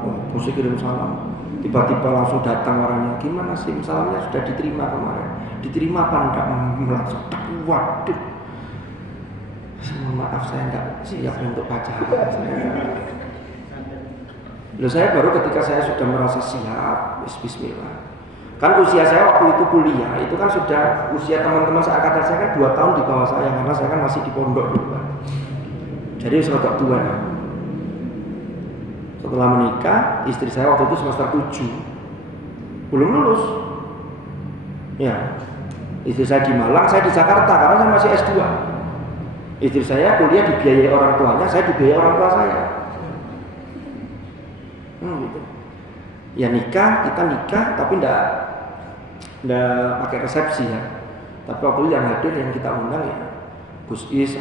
Oh, mesti kirim salam. Tiba-tiba langsung datang orangnya. Gimana sih? Salamnya sudah diterima kemarin. Diterima apa enggak? Langsung waduh. Maaf saya enggak siap untuk pacaran. Saya baru ketika saya sudah merasa siap, bismillah. Kan usia saya waktu itu kuliah, itu kan sudah usia teman-teman seangkatan saya kan 2 tahun di bawah saya, karena saya kan masih di pondok dulu kan. Jadi sudah tua. Setelah menikah, istri saya waktu itu semester 7, belum lulus. Ya, istri saya di Malang, saya di Jakarta karena saya masih S2. Istri saya kuliah dibiayai orang tuanya, saya dibiayai orang tua saya. Gitu. Ya nikah, kita nikah, tapi enggak pakai resepsi ya. Tapi waktu itu yang hadir yang kita undang ya Gus Is,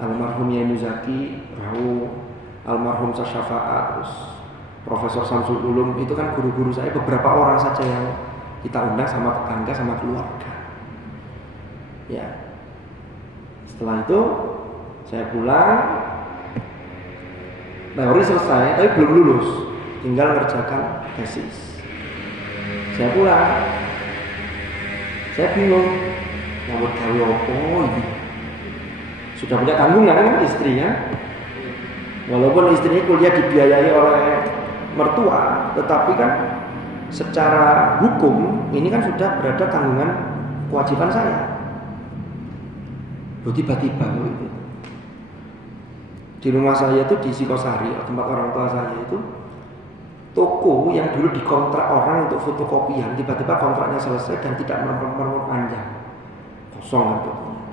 almarhum Yai Muzaki, almarhum Sasyafaat, terus Profesor Samsul Ulum itu kan guru-guru saya, beberapa orang saja yang kita undang sama tetangga sama keluarga. Ya. Setelah itu saya pulang, teori selesai, tapi belum lulus, tinggal ngerjakan tesis. Saya pulang, saya bingung, nyambut gawe apa ini? Sudah punya tanggungan kan istrinya, walaupun istrinya kuliah dibiayai oleh mertua, tetapi kan secara hukum ini kan sudah berada tanggungan kewajiban saya. Tiba-tiba itu di rumah saya itu di Sikosari, tempat orang tua saya itu, toko yang dulu dikontrak orang untuk fotokopian, tiba-tiba kontraknya selesai dan tidak memperpanjang, kosong kan tokonya.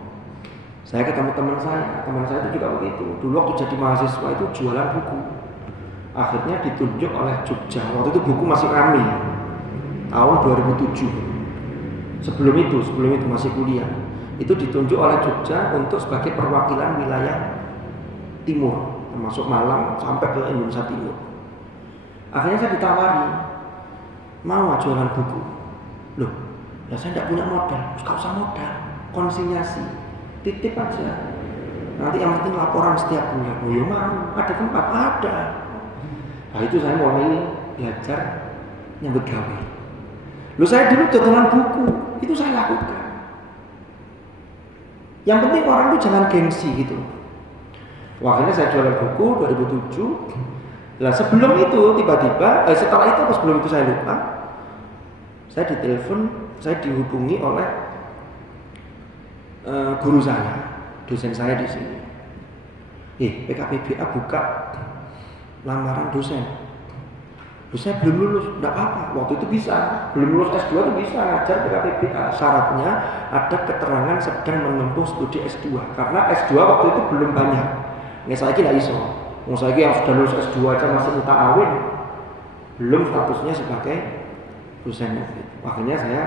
Saya ketemu teman saya itu juga begitu. Dulu waktu jadi mahasiswa itu jualan buku, akhirnya ditunjuk oleh Jogja. Waktu itu buku masih rame, tahun 2007. Sebelum itu masih kuliah. Itu ditunjuk oleh Jogja untuk sebagai perwakilan wilayah timur, termasuk Malang sampai ke Indonesia Timur. Akhirnya saya ditawari, mau jualan buku. Loh, ya saya tidak punya modal. Gak usah modal, konsinyasi, titip aja. Nanti yang penting laporan setiap bulan. Oh ya mau, ada tempat, ada. Nah itu saya mulai belajar nyambut gawe. Loh saya dulu jualan buku, itu saya lakukan. Yang penting orang itu jangan gengsi gitu. Wah, akhirnya saya jualan buku 2007. Nah sebelum itu tiba-tiba, setelah itu atau sebelum itu saya lupa, saya ditelepon, saya dihubungi oleh guru saya, dosen saya di sini. PKPBA buka lamaran dosen. Loh, saya belum lulus, enggak apa-apa. Waktu itu bisa, belum lulus S2 itu bisa ngajar PKPBA. Syaratnya ada keterangan sedang menempuh studi S2. Karena S2 waktu itu belum banyak. Ini saya kira iso. Saya yang sudah lulus S2 aja masih muta'awin, belum statusnya sebagai dosen. Akhirnya saya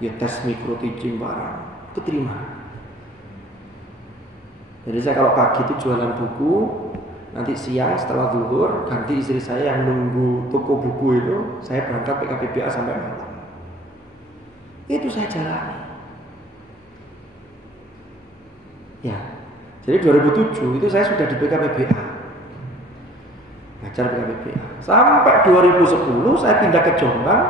ya tes micro teaching barang, keterima. Jadi saya kalau pagi itu jualan buku, nanti siang setelah zuhur ganti istri saya yang nunggu toko buku itu, saya berangkat PKPBA sampai malam. Itu saya jalani. Ya, jadi 2007 itu saya sudah di PKPBA, ngajar PKPBA. Sampai 2010 saya pindah ke Jombang.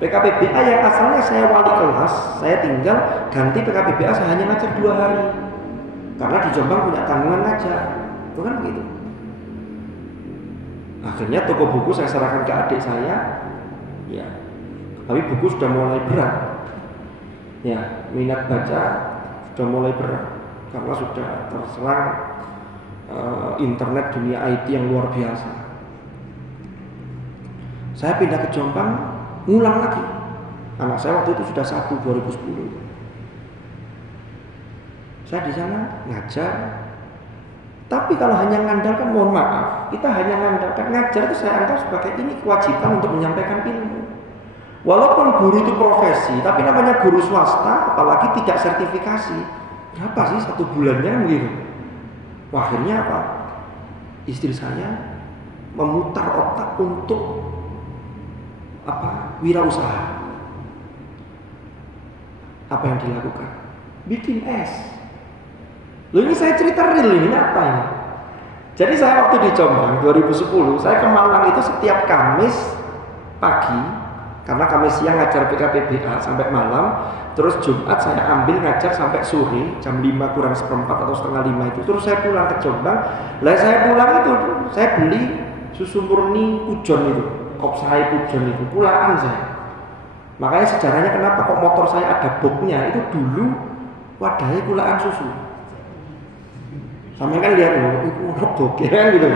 PKPBA yang asalnya saya wali kelas, saya tinggal ganti PKPBA, saya hanya ngajar 2 hari. Karena di Jombang punya tanggungan ngajar, itu kan begitu. Akhirnya toko buku saya serahkan ke adik saya, ya. Tapi buku sudah mulai berat, ya. Minat baca sudah mulai berat karena sudah terserang internet dunia IT yang luar biasa. Saya pindah ke Jombang, ngulang lagi. Anak saya waktu itu sudah 1, 2010. Saya di sana ngajar. Tapi kalau hanya mengandalkan, mohon maaf, kita hanya mengandalkan ngajar itu saya anggap sebagai ini kewajiban untuk menyampaikan ilmu. Walaupun guru itu profesi, tapi namanya guru swasta, apalagi tidak sertifikasi. Berapa sih 1 bulannya gitu? Wah, akhirnya apa? Istri saya memutar otak untuk wirausaha. Apa yang dilakukan? Bikin es. Loh, ini saya cerita real ini apa ini? Jadi saya waktu di Jombang 2010, saya ke Malang itu setiap Kamis pagi, karena Kamis siang ngajar PKPBA sampai malam, terus Jumat saya ambil ngajar sampai sore jam 5 kurang seperempat atau setengah 5 itu. Terus saya pulang ke Jombang. Lah saya pulang itu saya beli susu murni Pujon itu, Kopsai Pujon itu, pulaan saya. Makanya sejarahnya kenapa kok motor saya ada boxnya, itu dulu wadahnya pulaan susu. Sama kan lihat loh, itu robok ya gitu.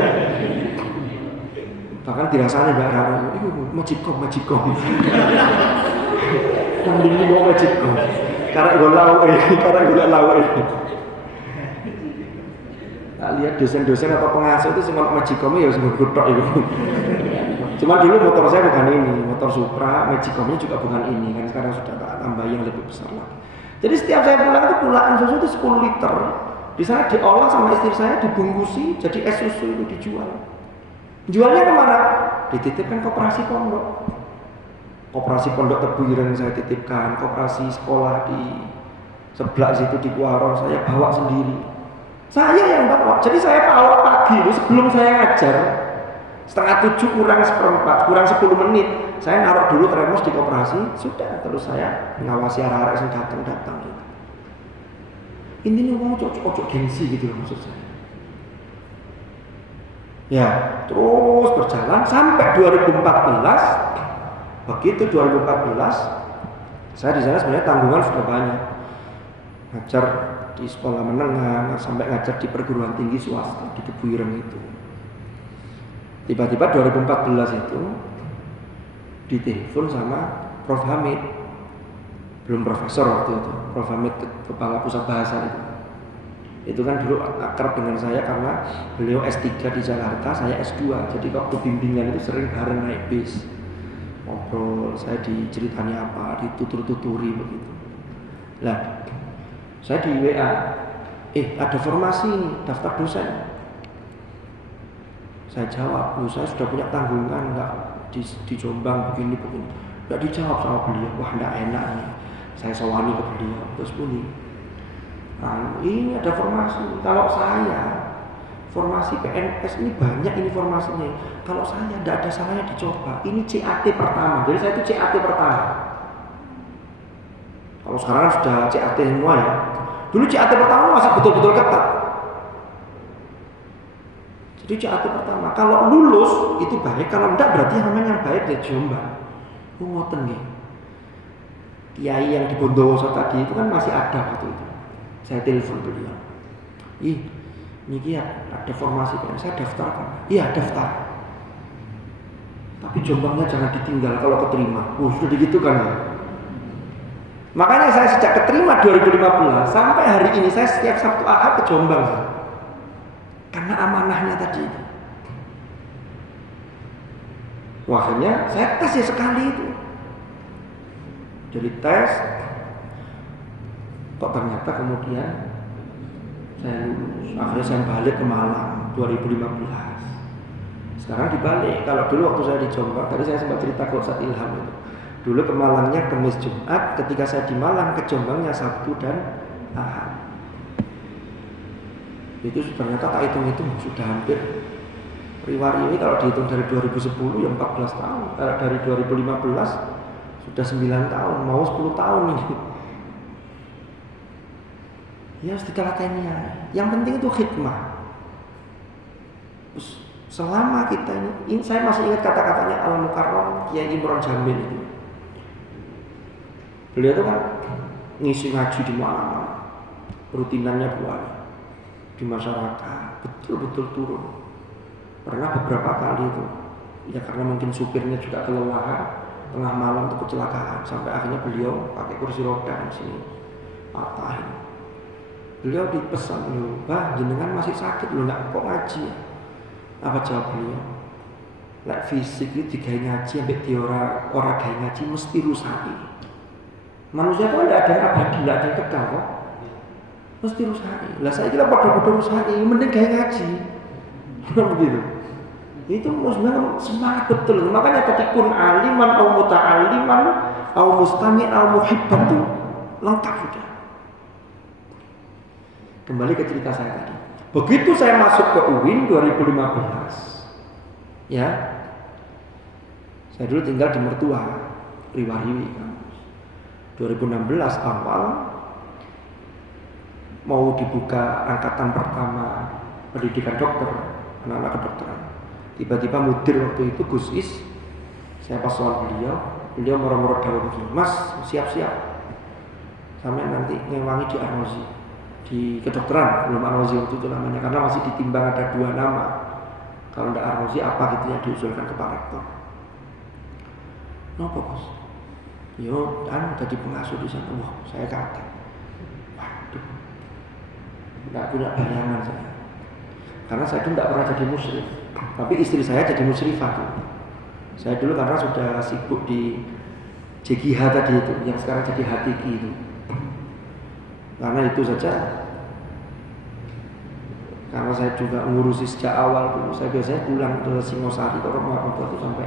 Bahkan dirasanya Mbak Rara, itu majikom. Yang ini mau majikom. Karena gue lau ini. Tak lihat dosen-dosen atau pengasuh itu semua majikomnya ya semua gutok itu. Cuma dulu motor saya bukan ini, motor Supra, majikomnya juga bukan ini, kan sekarang sudah tak tambah yang lebih besar lagi. Jadi setiap saya pulang itu pulaan susu itu 10 liter. Di sana diolah sama istri saya, dibungkusi jadi es susu itu dijual. Jualnya kemana? Dititipkan koperasi pondok. Koperasi pondok Tebu Ireng saya titipkan, koperasi sekolah di sebelah situ di Kuarong saya bawa sendiri. Saya yang bawa. Jadi saya bawa pagi itu sebelum saya ngajar, 6:30 kurang 1/4, kurang 10 menit. Saya naruh dulu termos di koperasi, sudah terus saya ngawasi arah-arah yang datang-datang gitu. Intinya ngomong cocok gengsi gitu loh maksud saya. Ya, terus berjalan sampai 2014. Begitu 2014, saya di sana sebenarnya tanggungan sudah banyak. Ngajar di sekolah menengah, sampai ngajar di perguruan tinggi swasta di Tebu Ireng itu. Tiba-tiba 2014 itu ditelepon sama Prof Hamid, belum profesor waktu itu, Prof Hamid kepala pusat bahasa itu kan dulu akrab dengan saya karena beliau S3 di Jakarta, saya S2, jadi waktu bimbingan itu sering bareng naik bis, ngobrol, saya diceritani apa, ditutur-tuturi begitu. Lah, saya di WA, ada formasi ini, daftar dosen. Saya jawab, saya sudah punya tanggungan enggak di Jombang begini. Enggak dijawab sama beliau, wah enggak enak nih. Saya sewani ke beliau, terus bunyi. Nah, ini ada formasi. Kalau saya formasi PNS ini banyak ini formasinya. Kalau saya enggak ada salahnya dicoba. Ini CAT pertama. Jadi saya itu CAT pertama. Kalau sekarang sudah CAT semua ya. Dulu CAT pertama masih betul-betul ketat. Jadi CAT pertama, kalau lulus itu baik, kalau enggak berarti namanya yang baik dari Jombang. Ngoten nggih. Kiai yang di Bondowoso tadi itu kan masih ada waktu itu. Saya telepon beliau. Niki ya ada formasi PNS, saya daftarkan. Iya, daftar. Tapi Jombangnya jangan ditinggal kalau keterima. Sudah begitu kan ya. Makanya saya sejak keterima 2015 sampai hari ini saya setiap Sabtu Ahad ke Jombang. Karena amanahnya tadi itu. Akhirnya saya tes ya sekali itu. Jadi tes, kok ternyata kemudian saya lulus. Akhirnya saya balik ke Malang 2015. Sekarang dibalik. Kalau dulu waktu saya di Jombang, tadi saya sempat cerita ke Ustaz Ilham itu. Dulu ke Malangnya Kamis Jumat, ketika saya di Malang ke Jombangnya Sabtu dan Ahad. Itu ternyata tak hitung-hitung sudah hampir riwari kalau dihitung dari 2010 ya 14 tahun. Dari 2015 sudah 9 tahun, mau 10 tahun ini. Ya harus ditelatennya. Yang penting itu hikmah. Selama kita ini saya masih ingat kata-katanya Al-Mukarram Kiai Imron Jamil itu. Beliau itu kan ngisi ngaji di mana-mana, rutinannya buat di masyarakat betul-betul turun. Pernah beberapa kali itu, ya karena mungkin supirnya juga kelelahan, tengah malam itu kecelakaan, sampai akhirnya beliau pakai kursi roda di sini patahin. Beliau dipesan, "Bah, jenengan masih sakit loh, nggak kok ngaji ya?" Apa jawab beliau? Lek fisik itu digawe ngaji, ambek di ora gawe ngaji mesti rusak. Manusia itu tidak ada yang abadi, tidak ada yang kekal kok. Mesti rusak. Lah saya kira pada rusak, mending gawe ngaji. Begitu. Itu semangat betul. Makanya tadi kun aliman au muta'alliman au mustami' au muhibban itu lengkap sudah. Kembali ke cerita saya tadi. Begitu saya masuk ke UIN 2015, ya, saya dulu tinggal di mertua, Riwariwi. 2016 awal mau dibuka angkatan pertama pendidikan dokter, anak-anak kedokteran. Tiba-tiba mudir waktu itu Gus Is, saya pas soal beliau moro-moro dawuh begini, "Mas, siap-siap. Sampai nanti ngewangi di Arnozi, di kedokteran, belum Arnozi waktu itu namanya, karena masih ditimbang ada 2 nama. Kalau tidak Arnozi apa gitu yang diusulkan ke Pak Rektor." "Nopo, Bos?" "Yo, jadi pengasuh di sana." Wah, saya kaget. Waduh, tidak punya bayangan saya. Karena saya dulu tidak pernah jadi musyrif, tapi istri saya jadi musyrifah. Saya dulu karena sudah sibuk di JGH tadi itu, yang sekarang jadi HTQ itu. Karena itu saja Karena saya juga ngurusi sejak awal dulu. Saya biasanya pulang ke Singosari ke rumah orang itu sampai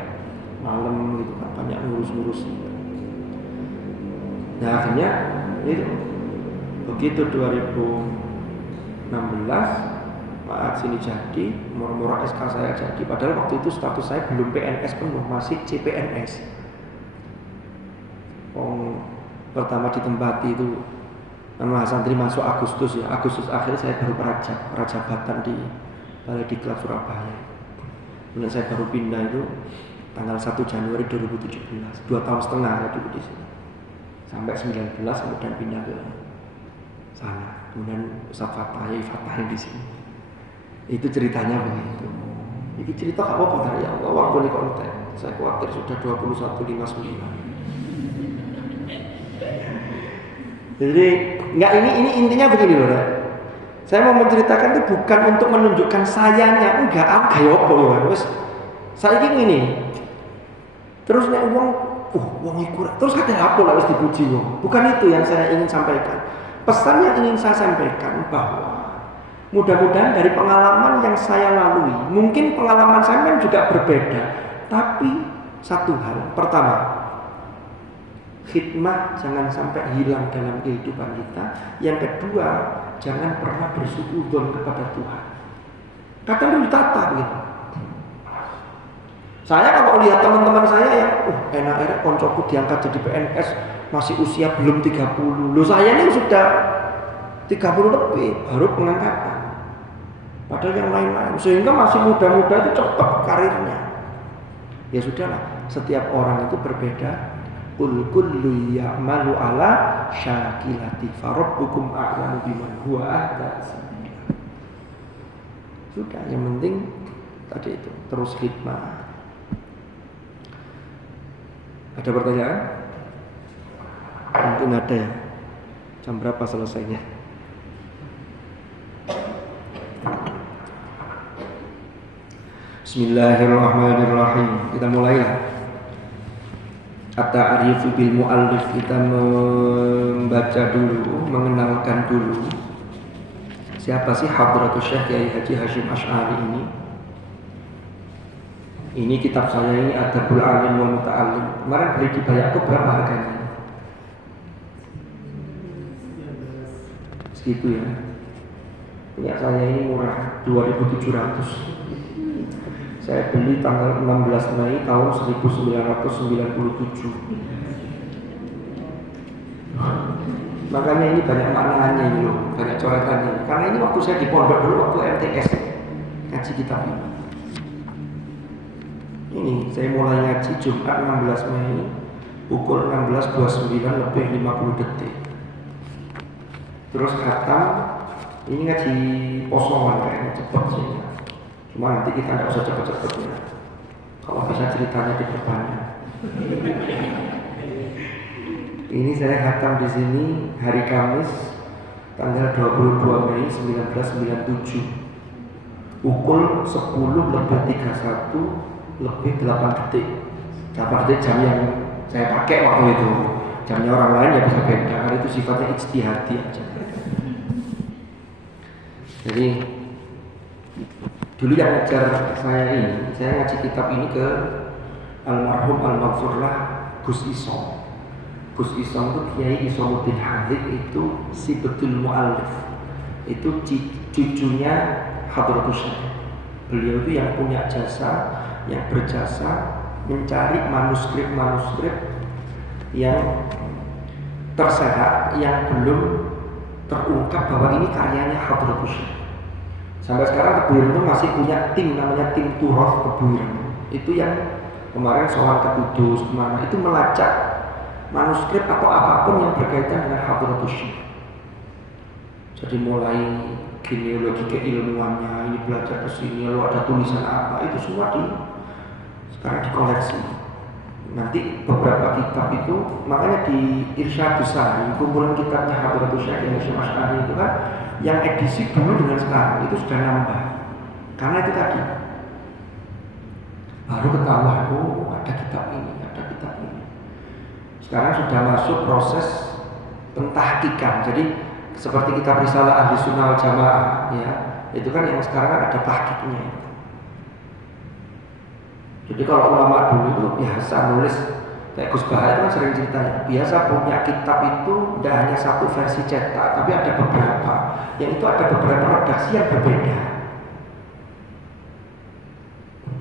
malam gitu kan, banyak ngurus-ngurus. Nah akhirnya itu begitu 2016 Maaf sini jadi, murah-murah SK saya jadi. Padahal waktu itu status saya belum PNS penuh, masih CPNS. Pertama ditempati itu nama santri masuk Agustus ya. Agustus akhir saya baru perajabatan di Balai Diklat Surabaya. Kemudian saya baru pindah itu tanggal 1 Januari 2017. 2 tahun setengah ya dulu di sini. Sampai 19 kemudian pindah ke sana. Kemudian Ustaz Fatah di sini. Itu ceritanya begitu. Ini cerita gak apa-apa dari Allah. Waktu ini konten. Saya khawatir sudah 21:59. Jadi nggak ini intinya begini loh. Saya mau menceritakan itu bukan untuk menunjukkan sayanya, enggak kayak apa ya. Terus saya ingin ini. Terus nek uang iku terus ada apa lah harus dipuji wong. Bukan itu yang saya ingin sampaikan. Pesan yang ingin saya sampaikan bahwa mudah-mudahan dari pengalaman yang saya lalui, mungkin pengalaman saya kan juga berbeda, tapi satu hal, pertama, khidmah jangan sampai hilang dalam kehidupan kita. Yang kedua, jangan pernah bersuudzon kepada Tuhan. Kadang ditata gitu. Saya kalau lihat teman-teman saya yang enak-enak koncoku diangkat jadi PNS masih usia belum 30. Loh saya ini sudah 30 lebih baru pengangkatan. Padahal yang lain-lain sehingga masih muda-muda itu cepat karirnya. Ya sudahlah, setiap orang itu berbeda. Kullu ya'malu ala syakilati farabbukum a'lamu biman huwa ahda sabila. Sudah, yang penting tadi itu terus khidmah. Ada pertanyaan? Mungkin ada ya. Jam berapa selesainya? Bismillahirrahmanirrahim. Kita mulailah. At-ta'rifu bil mu'allif, kita membaca dulu, mengenalkan dulu. Siapa sih Hadratus Syekh Kiai Haji Hasyim Asy'ari ini? Ini kitab saya ini Adabul Alim wa Muta'allim. Kemarin beli di Bayako berapa harganya? Segitu ya. Punya saya ini murah, 2.700. Saya beli tanggal 16 Mei tahun 1997. Makanya ini banyak maknanya ini loh, banyak coretannya. Karena ini waktu saya di pondok dulu, waktu MTS ngaji kitab ini. Ini saya mulai ngaji Jumat 16 Mei pukul 16.29 lebih 50 detik. Terus khatam, ini ngaji kosongan kayaknya cepet sih. Cuma nanti kita tidak usah cepet-cepet ya. Kalau bisa ceritanya diperbanyak. Ini saya khatam di sini hari Kamis tanggal 22 Mei 1997 pukul 10 lebih 31 lebih 8 detik. 8 detik jam yang saya pakai waktu itu. Jamnya orang lain ya bisa beda, karena itu sifatnya ijtihadi aja. Jadi dulu yang ngajar saya ini, saya ngaji kitab ini ke almarhum al-maghfurlah Gus Isom. Gus Isom itu Kiai Isomuddin Hadzik, itu Sibtul Mu'allif, itu cucunya Hadratus Syekh. Beliau itu yang punya jasa, yang berjasa mencari manuskrip-manuskrip yang terserak, yang belum terungkap bahwa ini karyanya Hadratus Syekh. Sampai sekarang Kebuiren itu masih punya tim, namanya tim Turof Kebuiren. Itu yang kemarin soal ke Kudus kemana, itu melacak manuskrip atau apapun yang berkaitan dengan Hadratus Syekh. Jadi mulai genealogi keilmuannya, ini belajar ke sini, lalu ada tulisan apa, itu semua sekarang dikoleksi. Nanti beberapa kitab itu, makanya di Irsyadus Sari, kumpulan kitabnya Hadratus Syekh yang Hasyim Asy'ari itu kan, yang edisi dulu dengan sekarang itu sudah nambah. Karena itu tadi baru ketahuan, ada kitab ini, ada kitab ini. Sekarang sudah masuk proses pentahqiqan. Jadi seperti kitab Risalah Ahli Sunnah wal Jamaah ya, Itu kan yang sekarang kan ada tahqiqnya. Jadi kalau ulama dulu itu biasa nulis, kayak Gus Bahar itu kan sering ceritanya, biasa punya kitab itu tidak hanya satu versi cetak, tapi ada beberapa, yang itu ada beberapa redaksi yang berbeda.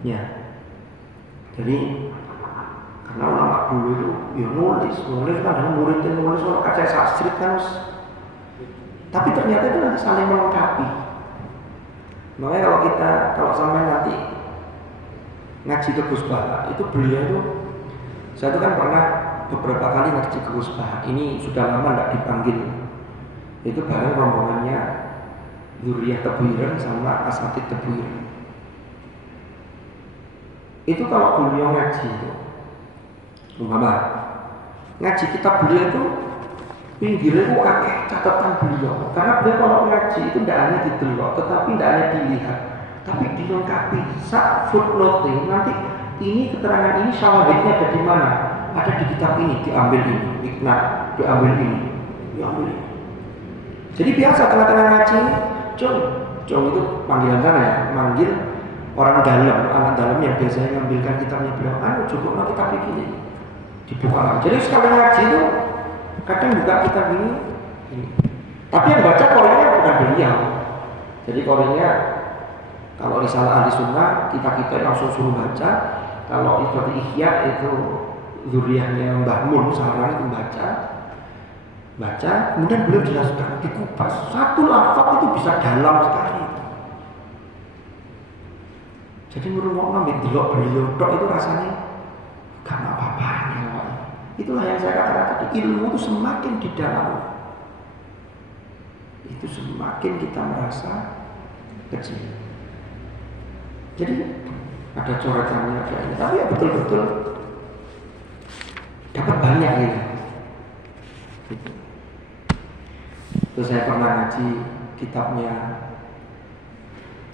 Ya, jadi karena ulama dulu itu ya nulis kan, muridnya nulis kalau kaca sastri kan, tapi ternyata itu nanti saling melengkapi. Makanya kalau sampai nanti ngaji ke Gus Bahar, itu beliau itu, saya itu kan pernah beberapa kali ngaji ke Gus Bahar. Ini sudah lama tidak dipanggil. Itu bareng rombongannya Dzurriyyah Tebuireng sama Asatidz Tebuireng. Itu kalau beliau ngaji itu, ngaji kitab beliau itu pinggirnya itu kakek catatan beliau. Karena beliau kalau ngaji itu tidak hanya didelok, tetapi tidak hanya dilihat, tapi dilengkapi. Saat footnote nanti ini keterangan ini syawahidnya ada di mana? Ada di kitab ini, diambil ini, diambil ini. Jadi biasa tengah-tengah ngaji, cung itu panggilan sana ya, manggil orang dalam, anak dalam yang biasanya ngambilkan kitabnya beliau. Cukup nanti kitab ini dibuka lagi. Jadi sekali ngaji itu kadang buka kitab ini. Tapi yang baca korennya bukan beliau. Jadi korennya kalau risalah ahli sunnah kita langsung suruh baca. Kalau seperti Ihya itu Dzurriyyahnya Mbah Mun sekarang itu baca, kemudian beliau jelaskan, dikupas satu lafaz itu bisa dalam sekali. Jadi ngurung ngambil delok beliau tok itu rasanya gak apa-apanya. Itulah yang saya katakan tadi, ilmu itu semakin di dalam, itu semakin kita merasa kecil. Jadi ada coretannya, ada ini, tapi ya betul-betul dapat banyak ini. Terus saya pernah ngaji kitabnya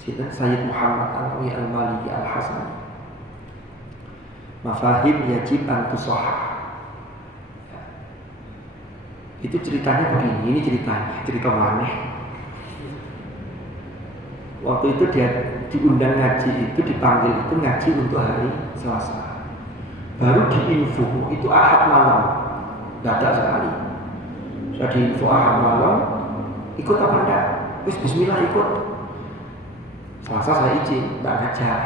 Sayyid Muhammad Alawi Al-Maliki Al-Hasan, Mafahim Yajib an Tusahhah. Itu ceritanya begini, ini cerita mana? Waktu itu dia diundang ngaji itu, dipanggil itu ngaji untuk hari Selasa. Baru diinfo itu Ahad malam, dadak sekali. Sudah diinfo Ahad malam, ikut apa enggak? Bismillah ikut. Selasa saya izin, enggak ngajar.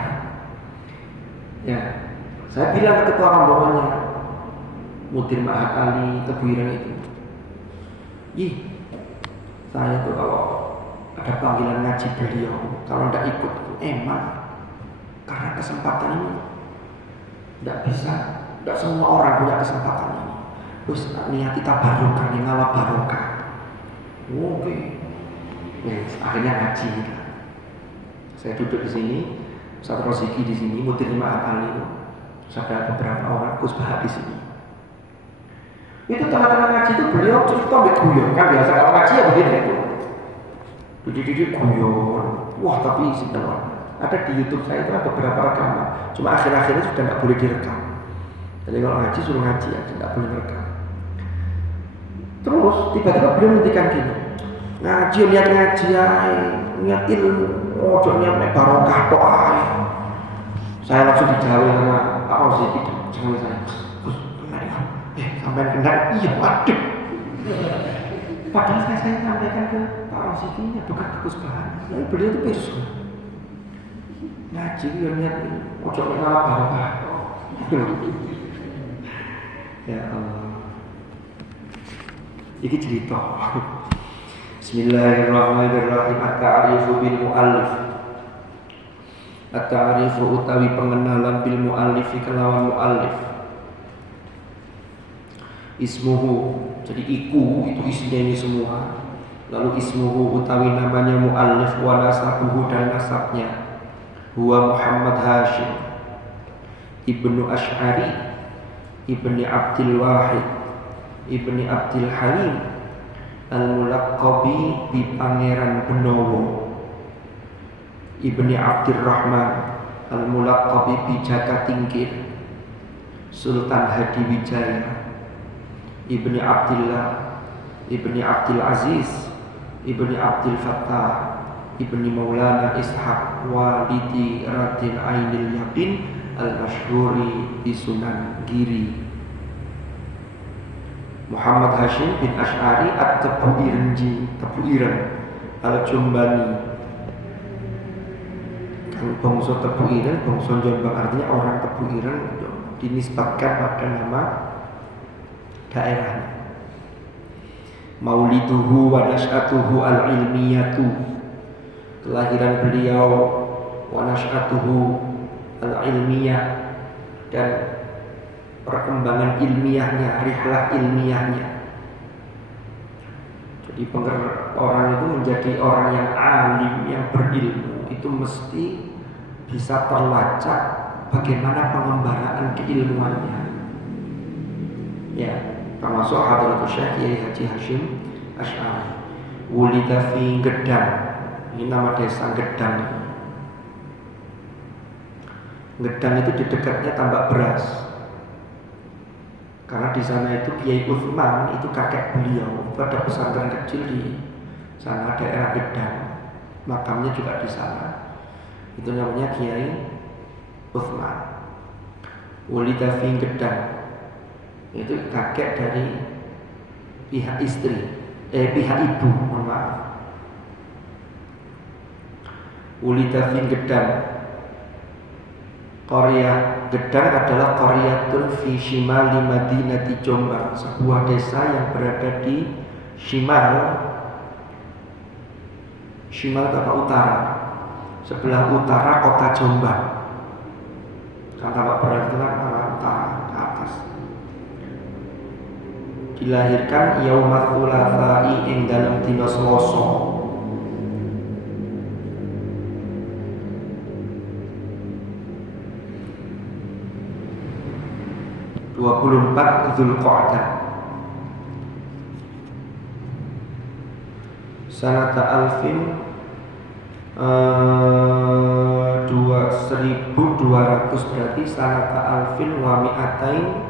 Ya, saya bilang ke ketua rombongannya, Mudir Ma'had Ali Tebuireng itu, saya tuh kalau ada panggilan ngaji beliau, kalau tidak ikut emang karena kesempatan ini tidak bisa, tidak semua orang punya kesempatan ini. Terus niat kita barokah, ngalah barokah. Oke. Akhirnya ngaji. Saya duduk di sini, Ustaz Roziki di sini, Mudir Ma'had Ali itu, ada beberapa orang Gus Bahar di sini. Itu tengah-tengah ngaji itu beliau cerita guyon, kan biasa kalau ngaji ya begini itu. Dididik guyon, wah tapi sebenarnya ada di YouTube saya itu ada beberapa rekaman, cuma akhir-akhirnya sudah nggak boleh direkam. Jadi kalau ngaji suruh ngaji aja, nggak boleh direkam. Terus tiba-tiba beliau menghentikan gini, ngaji niat ngaji niat ilmu, ojo niat barokah doa. Saya langsung dijauh sama Pak Roziki, jangan saya. Sampai kena, iya waduh. Padahal saya sampaikan ke Pak Roziki, bukan ke Gus Bahar. Tapi beliau itu persu. Ngaji ya niat ini, ojo ngalah barokah. Ya Allah. Ini cerita. Bismillahirrahmanirrahim. At-ta'rifu bil mu'allif. At-ta'rifu utawi pengenalan bil mu'allif kelawan mu'allif. Ismuhu, jadi iku itu isinya ini semua. Lalu ismuhu utawi namanya mu'allif wa nasabuhu dan nasabnya. Huwa Muhammad Hashim Ibnu Ash'ari Ibni Abdul Wahid Ibni Abdul Halim Al-Mulaqqabi bi Pangeran Benowo Ibni Abdul Rahman Al-Mulaqqabi bi Jaka Tingkir Sultan Hadiwijaya Ibni Abdillah Ibni Abdul Aziz Ibni Abdul Fattah ibni Maulana Ishaq walidi Radin Ainil Yaqin al-Masyhuri di Sunan Giri. Muhammad Hashim bin Asy'ari at-Tabuirenji, Tabuiren al-Jumbani. Kan bangsa Tabuiren, bangsa Jombang, artinya orang Tabuiren dinisbatkan pada nama daerahnya. Mauliduhu wa nasy'atuhu al-ilmiyatu, kelahiran beliau, wa nasy'atuhu al-ilmiyah, dan perkembangan ilmiahnya, rihlah ilmiahnya. Jadi orang itu menjadi orang yang alim, yang berilmu, itu mesti bisa terlacak bagaimana pengembaraan keilmuannya. Ya, termasuk Hadratus Syekh Kiai Haji Hashim Asy'ari. Wulida fi Gedang, ini nama desa Gedang. Gedang itu di dekatnya Tambak Beras. Karena di sana itu Kiai Utsman itu kakek beliau, itu ada pesantren kecil di sana daerah Gedang, makamnya juga di sana. Itu namanya Kiai Utsman. Wulida fi Gedang, itu kakek dari pihak istri, pihak ibu, mohon maaf. Wulida fi Gedang. Qaryah Gedang adalah qaryatun fi shimali Madinati Jombang, sebuah desa yang berada di shimal. Shimal itu apa? Utara, sebelah utara kota Jombang. Kan Tambak Beras itu kan arah utara ke atas. Dilahirkan yaumat ulatsa'i ing dalam dina Selasa. 24 Dzulqa'dah sanata alfin 1200, berarti sanata alfin wa mi'atain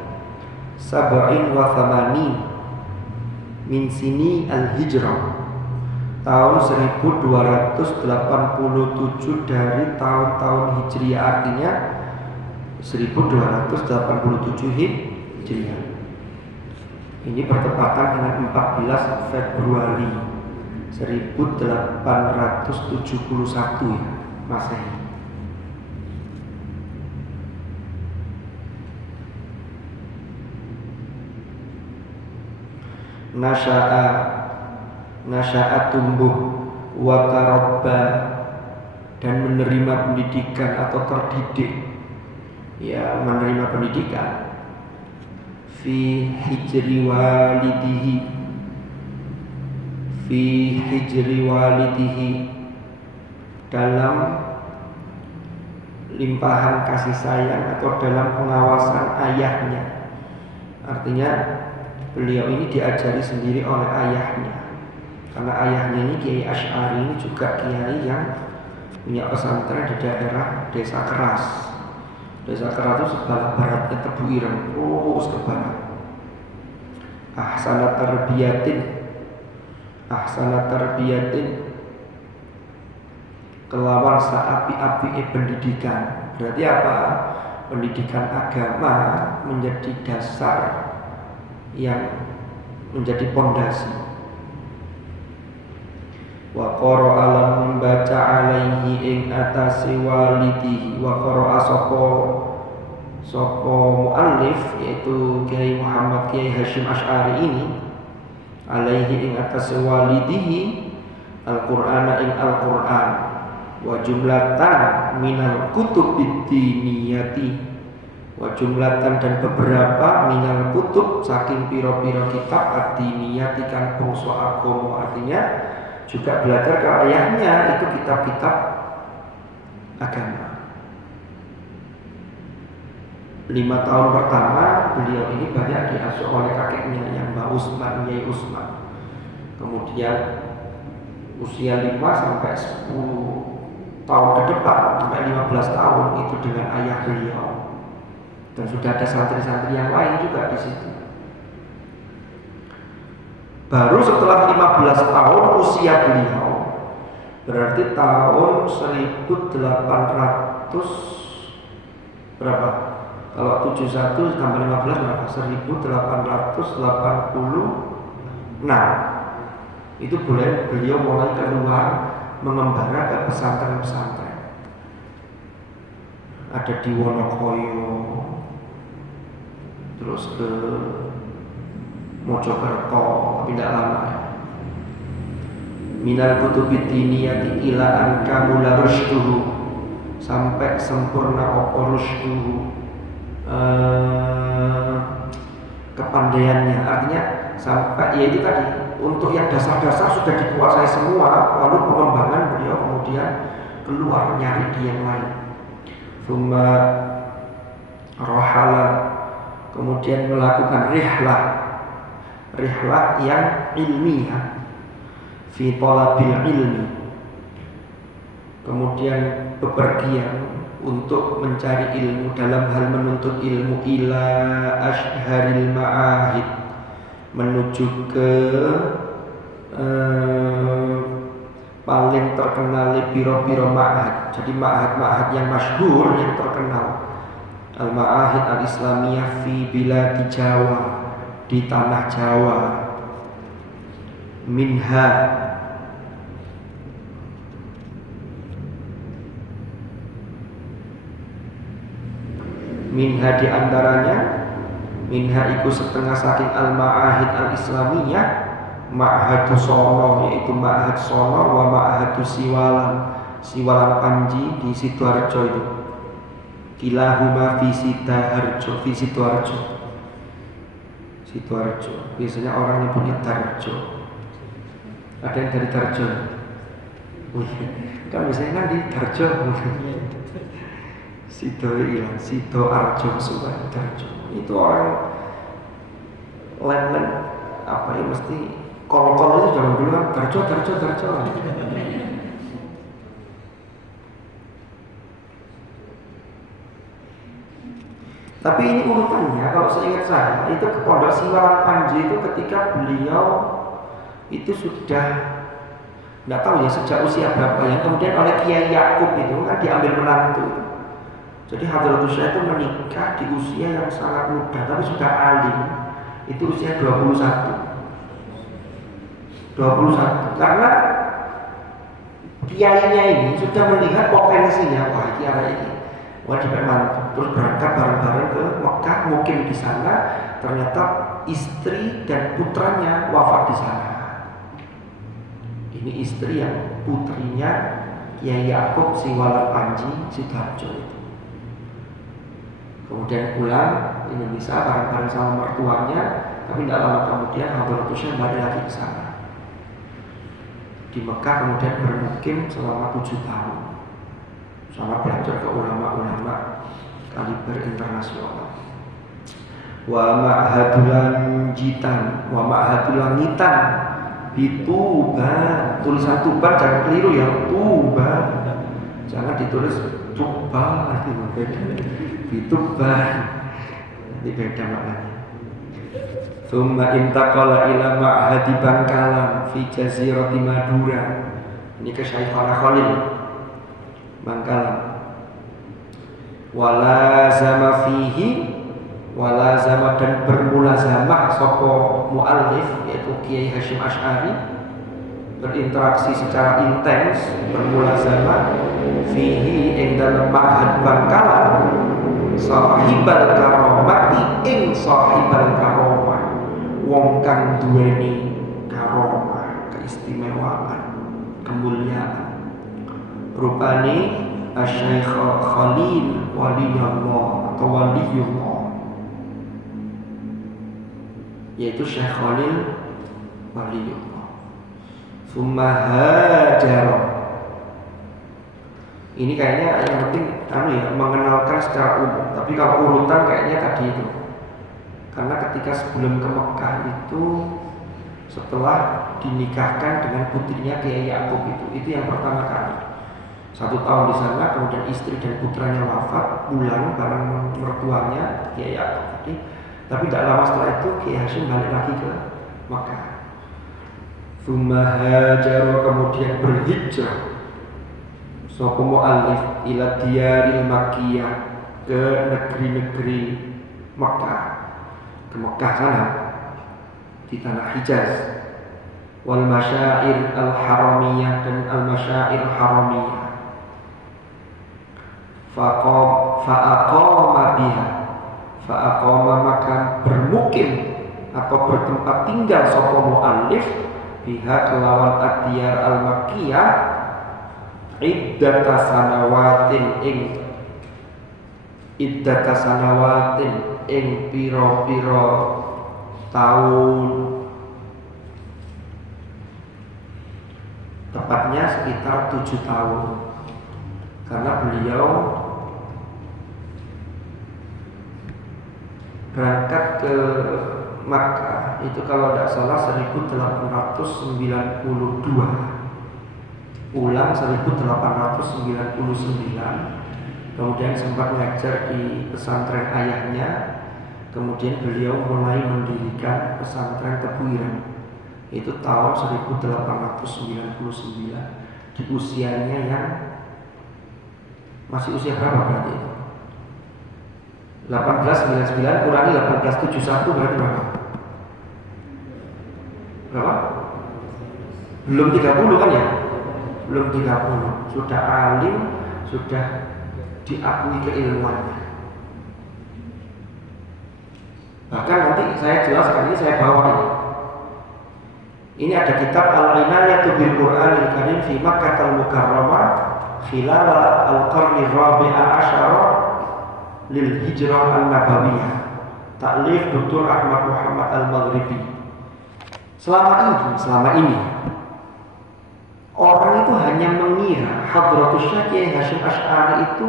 sab'in wa thamani min sini al-hijrah, tahun 1287 dari tahun-tahun hijriah, artinya 1287 Hijriah. Ini bertepatan dengan 14 Februari 1871 ya, Masehi. Nasya'a tumbuh, wa tarabba, dan menerima pendidikan atau terdidik, ya menerima pendidikan, fi hijri walidihi, dalam limpahan kasih sayang atau dalam pengawasan ayahnya. Artinya beliau ini diajari sendiri oleh ayahnya, karena ayahnya ini Kiai Asy'ari ini juga kiai yang punya pesantren di daerah Desa Keras. Desa Keras itu sebelah baratnya Tebuireng, terus ke barat. Ahsanat tarbiyatin, kelawan saapi-api pendidikan. Berarti apa? Pendidikan agama menjadi dasar yang menjadi pondasi. Wa qara'a lan membaca alaihi ing atase walidihi, wa qara'a sapa muallif yaitu Kiai Muhammad Kiai Hashim Asy'ari ini alaihi ing atase walidihi al-Qur'ana ing Al-Qur'an, wa jumlatan minal kutubid diniyati, wa jumlatan dan beberapa minal kutub saking piro-piro kitab ad-diniyati kang bangsa agama, artinya juga belajar ke ayahnya itu kitab-kitab agama. 5 tahun pertama beliau ini banyak diasuh oleh kakeknya yang Mbah Usman, Yai Usman. Kemudian usia 5 sampai 10 tahun ke depan sampai 15 tahun itu dengan ayah beliau. Dan sudah ada santri-santri yang lain juga di situ. Baru setelah 15 tahun usia beliau Berarti tahun 1800 berapa? Kalau 71 tambah 15 berapa? 1886. Itu beliau mulai keluar mengembara ke pesantren-pesantren. Ada di Wonokoyo, terus ke Mojokerto, tapi tidak lama ya. Minal kutubid diniyati ila an kamula rusyduhu, sampai sempurna apa rusyduhu, kepandaiannya. Artinya sampai, yaitu tadi, untuk yang dasar-dasar sudah dikuasai semua, lalu pengembangan beliau kemudian keluar nyari di yang lain. Thumma rohala, kemudian melakukan rihlah yang ilmiah, fi talabil ilmi, kemudian bepergian untuk mencari ilmu dalam hal menuntut ilmu, ila ashharil ma'ahid, menuju ke paling terkenal biro-biro ma'had. Jadi ma'had-ma'had yang masyhur, yang terkenal, al-ma'ahid al-islamiyah fi biladi Jawa, di tanah Jawa. Minha, di antaranya, minha iku setengah saking al-ma'ahid al-islamiyah, ma'hadu sono, yaitu ma'had sono, wa ma'hadu siwalan panji di Sidoarjo itu. Kilahuma fi Sidoarjo, biasanya orang yang punya Darjo. Ada yang dari Darjo? Kan biasanya kan di Darjo. Sidoarjo, Darjo. Itu orang lain apa ya, mesti kol-kol itu zaman dulu kan Darjo. Tapi ini urutannya, kalau seingat saya, itu ke Pondok Siwalan Panji itu ketika beliau itu sudah nggak tahu ya sejak usia berapa, yang kemudian oleh Kiai Yakub itu kan diambil menantu. Jadi Hadratus Syekh itu menikah di usia yang sangat muda, tapi sudah alim. Itu usia 21. Karena kiainya ini sudah melihat potensinya, wah kiai ini wajib mantu, terus berangkat bareng-bareng ke Mekah, mukim di sana. Ternyata istri dan putranya wafat di sana. Ini istri yang putrinya Kiai Yakub Siwalan Panji Sidoarjo itu. Kemudian pulang Indonesia bareng-bareng sama mertuanya, tapi tidak lama kemudian Hadratus Syekh balik lagi ke sana. Di Mekah kemudian bermukim selama 7 tahun. Sama belajar ke ulama-ulama kaliber internasional. Wa ma'hadulangitan, Tuban. Tulisan Tuban jangan keliru ya, Tuban. Jangan ditulis Tuban, nanti beda. Tuban, nanti beda maknanya. Tsumma intaqala ila ma'hadi Bangkalan fi jazirati Madura. Ini ke Syekhana Khalil Bangkalan. Wala zama dan bermulazamah sapa muallif, yaitu Kiai Hasyim Asy'ari, berinteraksi secara intens, bermulazamah fihi ing dalem ma'had Bangkalan, sahibal karomati ing sahibal karomah, wong kang duweni karomah, keistimewaan, kemuliaan. Rupane Asy-Syaikh Khalil Waliyullah atau Waliyullah, yaitu Syekh Khalil Waliyullah. Summa hajar. Ini kayaknya yang penting mengenalkan secara umum. Tapi kalau urutan kayaknya tadi itu. Karena ketika sebelum ke Mekah itu, setelah dinikahkan dengan putrinya Kiai Yakub itu yang pertama kali. 1 tahun di sana, kemudian istri dan putranya wafat, pulang bareng mertuanya Kiai Yakub tadi. Tapi tidak lama setelah itu Kiai Hasyim balik lagi ke Mekah. Tsumma hajar, kemudian berhijrah sapa mu'allif ila diyaril makkiyah, ke negeri-negeri Mekah, ke Mekah sana di tanah Hijaz, wal masyair al haramiyah dan al masyair haramiyah. Fa'aqama biha, fa'aqama maka bermukim atau bertempat tinggal sapa mu'allif biha kelawan adiyar al makkiyah iddata sanawatin ing pira-pira tahun, tepatnya sekitar 7 tahun, karena beliau berangkat ke Makkah itu kalau tidak salah 1892, ulang 1899. Kemudian sempat mengajar di pesantren ayahnya. Kemudian beliau mulai mendirikan pesantren Tebu Ireng. Itu tahun 1899, di usianya yang masih usia berapa berarti itu? 1899 kurangi 1871 berarti berapa? Berapa? Belum 30 kan ya? Belum 30. Sudah alim, sudah diakui keilmuannya. Bahkan nanti saya jelaskan, ini saya bawa ini. Ini ada kitab Al-Inayatu bil Qur'anil Karim fi Makkah al-Mukarramah khilal al-qarni rabi'a asyara lil hijrah an-nabawiyah, ta'lif Dr. Ahmad Muhammad Al-Maghribi. Selama ini orang itu hanya mengira Hadratus Syekh Kiai Hasyim Asy'ari itu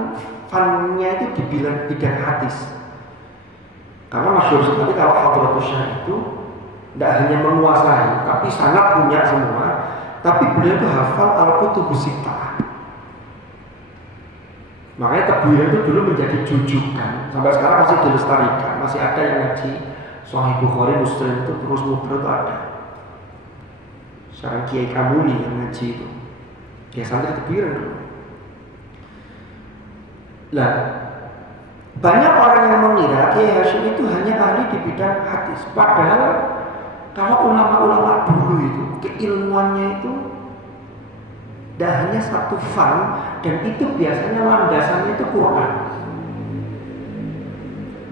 fannya itu di bidang hadis. Karena masyhur sekali kalau Hadratus Syekh itu tidak hanya menguasai, tapi sangat punya semua. Tapi beliau itu hafal Al-Kutubus Sittah. Makanya Tebu Ireng itu dulu menjadi jujukan, sampai sekarang masih dilestarikan, masih ada yang ngaji Sahih Bukhari, Muslim itu terus muter itu ada. Sekarang Kiai Kamuli yang ngaji itu, ya santri Tebu Ireng dulu. Lah, banyak orang yang mengira Kiai Hasyim itu hanya ahli di bidang hadis. Padahal kalau ulama-ulama dulu itu keilmuannya itu tidak hanya satu fan, dan itu biasanya landasannya itu Quran.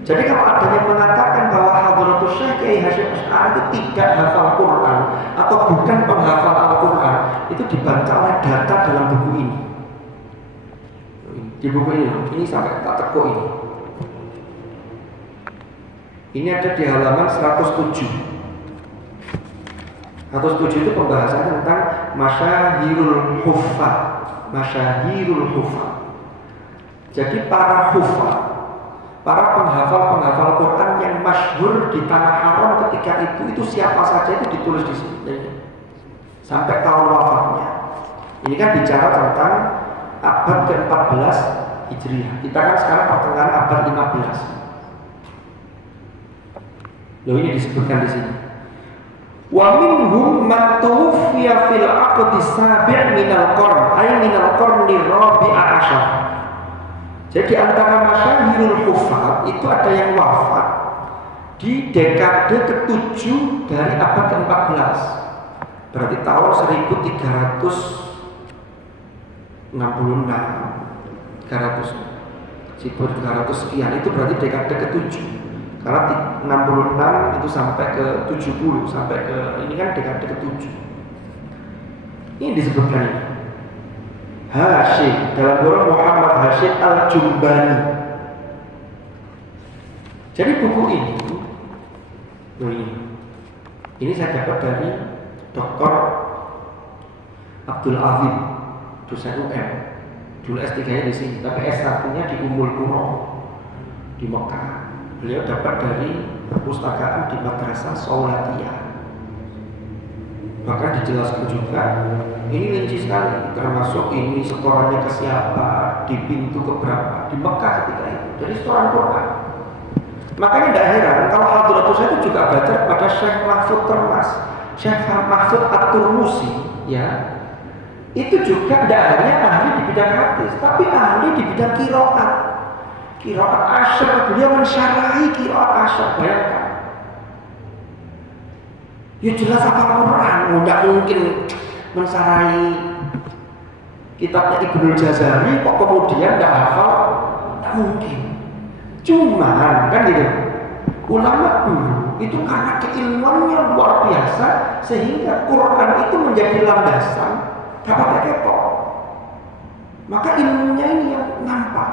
Jadi kalau ada yang mengatakan bahwa Hadratus Syekh Kiai Hasyim Asy'ari itu tidak hafal Quran atau bukan penghafal Al-Quran, itu dibantah oleh data dalam buku ini. Di buku ini sampai tak tekuk ini. Ini ada di halaman 107. 107 itu pembahasan tentang masyahirul huffaz. Masyahirul huffaz. Jadi para huffaz, para penghafal Quran yang masyhur di tanah haram ketika itu siapa saja itu ditulis di sini sampai tahun wafatnya. Ini kan bicara tentang abad ke-14 Hijriah. Kita kan sekarang pertengahan abad 15. Loh, ini disebutkan di sini. Wa minhum man tuwfiya fil aqdi sabi' minal qarn, ay minal qarni rabi'a asyar. Jadi antara masyahirul huffaz itu ada yang wafat di dekade ke-7 dari abad ke-14. Berarti tahun 1366. 300 sekian itu berarti dekade ke-7. Karena 66 itu sampai ke 70, sampai ke ini kan dekade ke-7. Ini disebutkan ini. Hasyim, dalam kurung Muhammad Hasyim Al-Jumbani. Jadi buku ini saya dapat dari Dr. Abdul Azim, dosen UM. Dulu S3-nya di sini, tapi S1-nya di Ummul Qura di Mekah. Beliau dapat dari perpustakaan di Madrasah Saulatiyah. Bahkan dijelaskan juga, ini rinci sekali, termasuk ini setorannya ke siapa, di pintu keberapa, di Mekah ketika itu. Jadi setoran Quran. Makanya tidak heran kalau Hadratus Syekh itu juga belajar kepada Syekh Mahfud Termas, Syekh Mahfud At-Turmusi, ya. itu juga tidak hanya ahli di bidang hadis, tapi ahli di bidang qiraat. Qiraat asyar, beliau mensyarahi qiraat asyar, bayangkan. Ya jelas apa Quran, tidak mungkin mensyarahi kitabnya Ibnu Jazari kok kemudian tidak hafal, tidak mungkin. Cuman kan gitu, ulama dulu itu karena keilmuannya luar biasa sehingga Quran itu menjadi landasan, gak pakai ketok. Maka ilmunya ini yang nampak.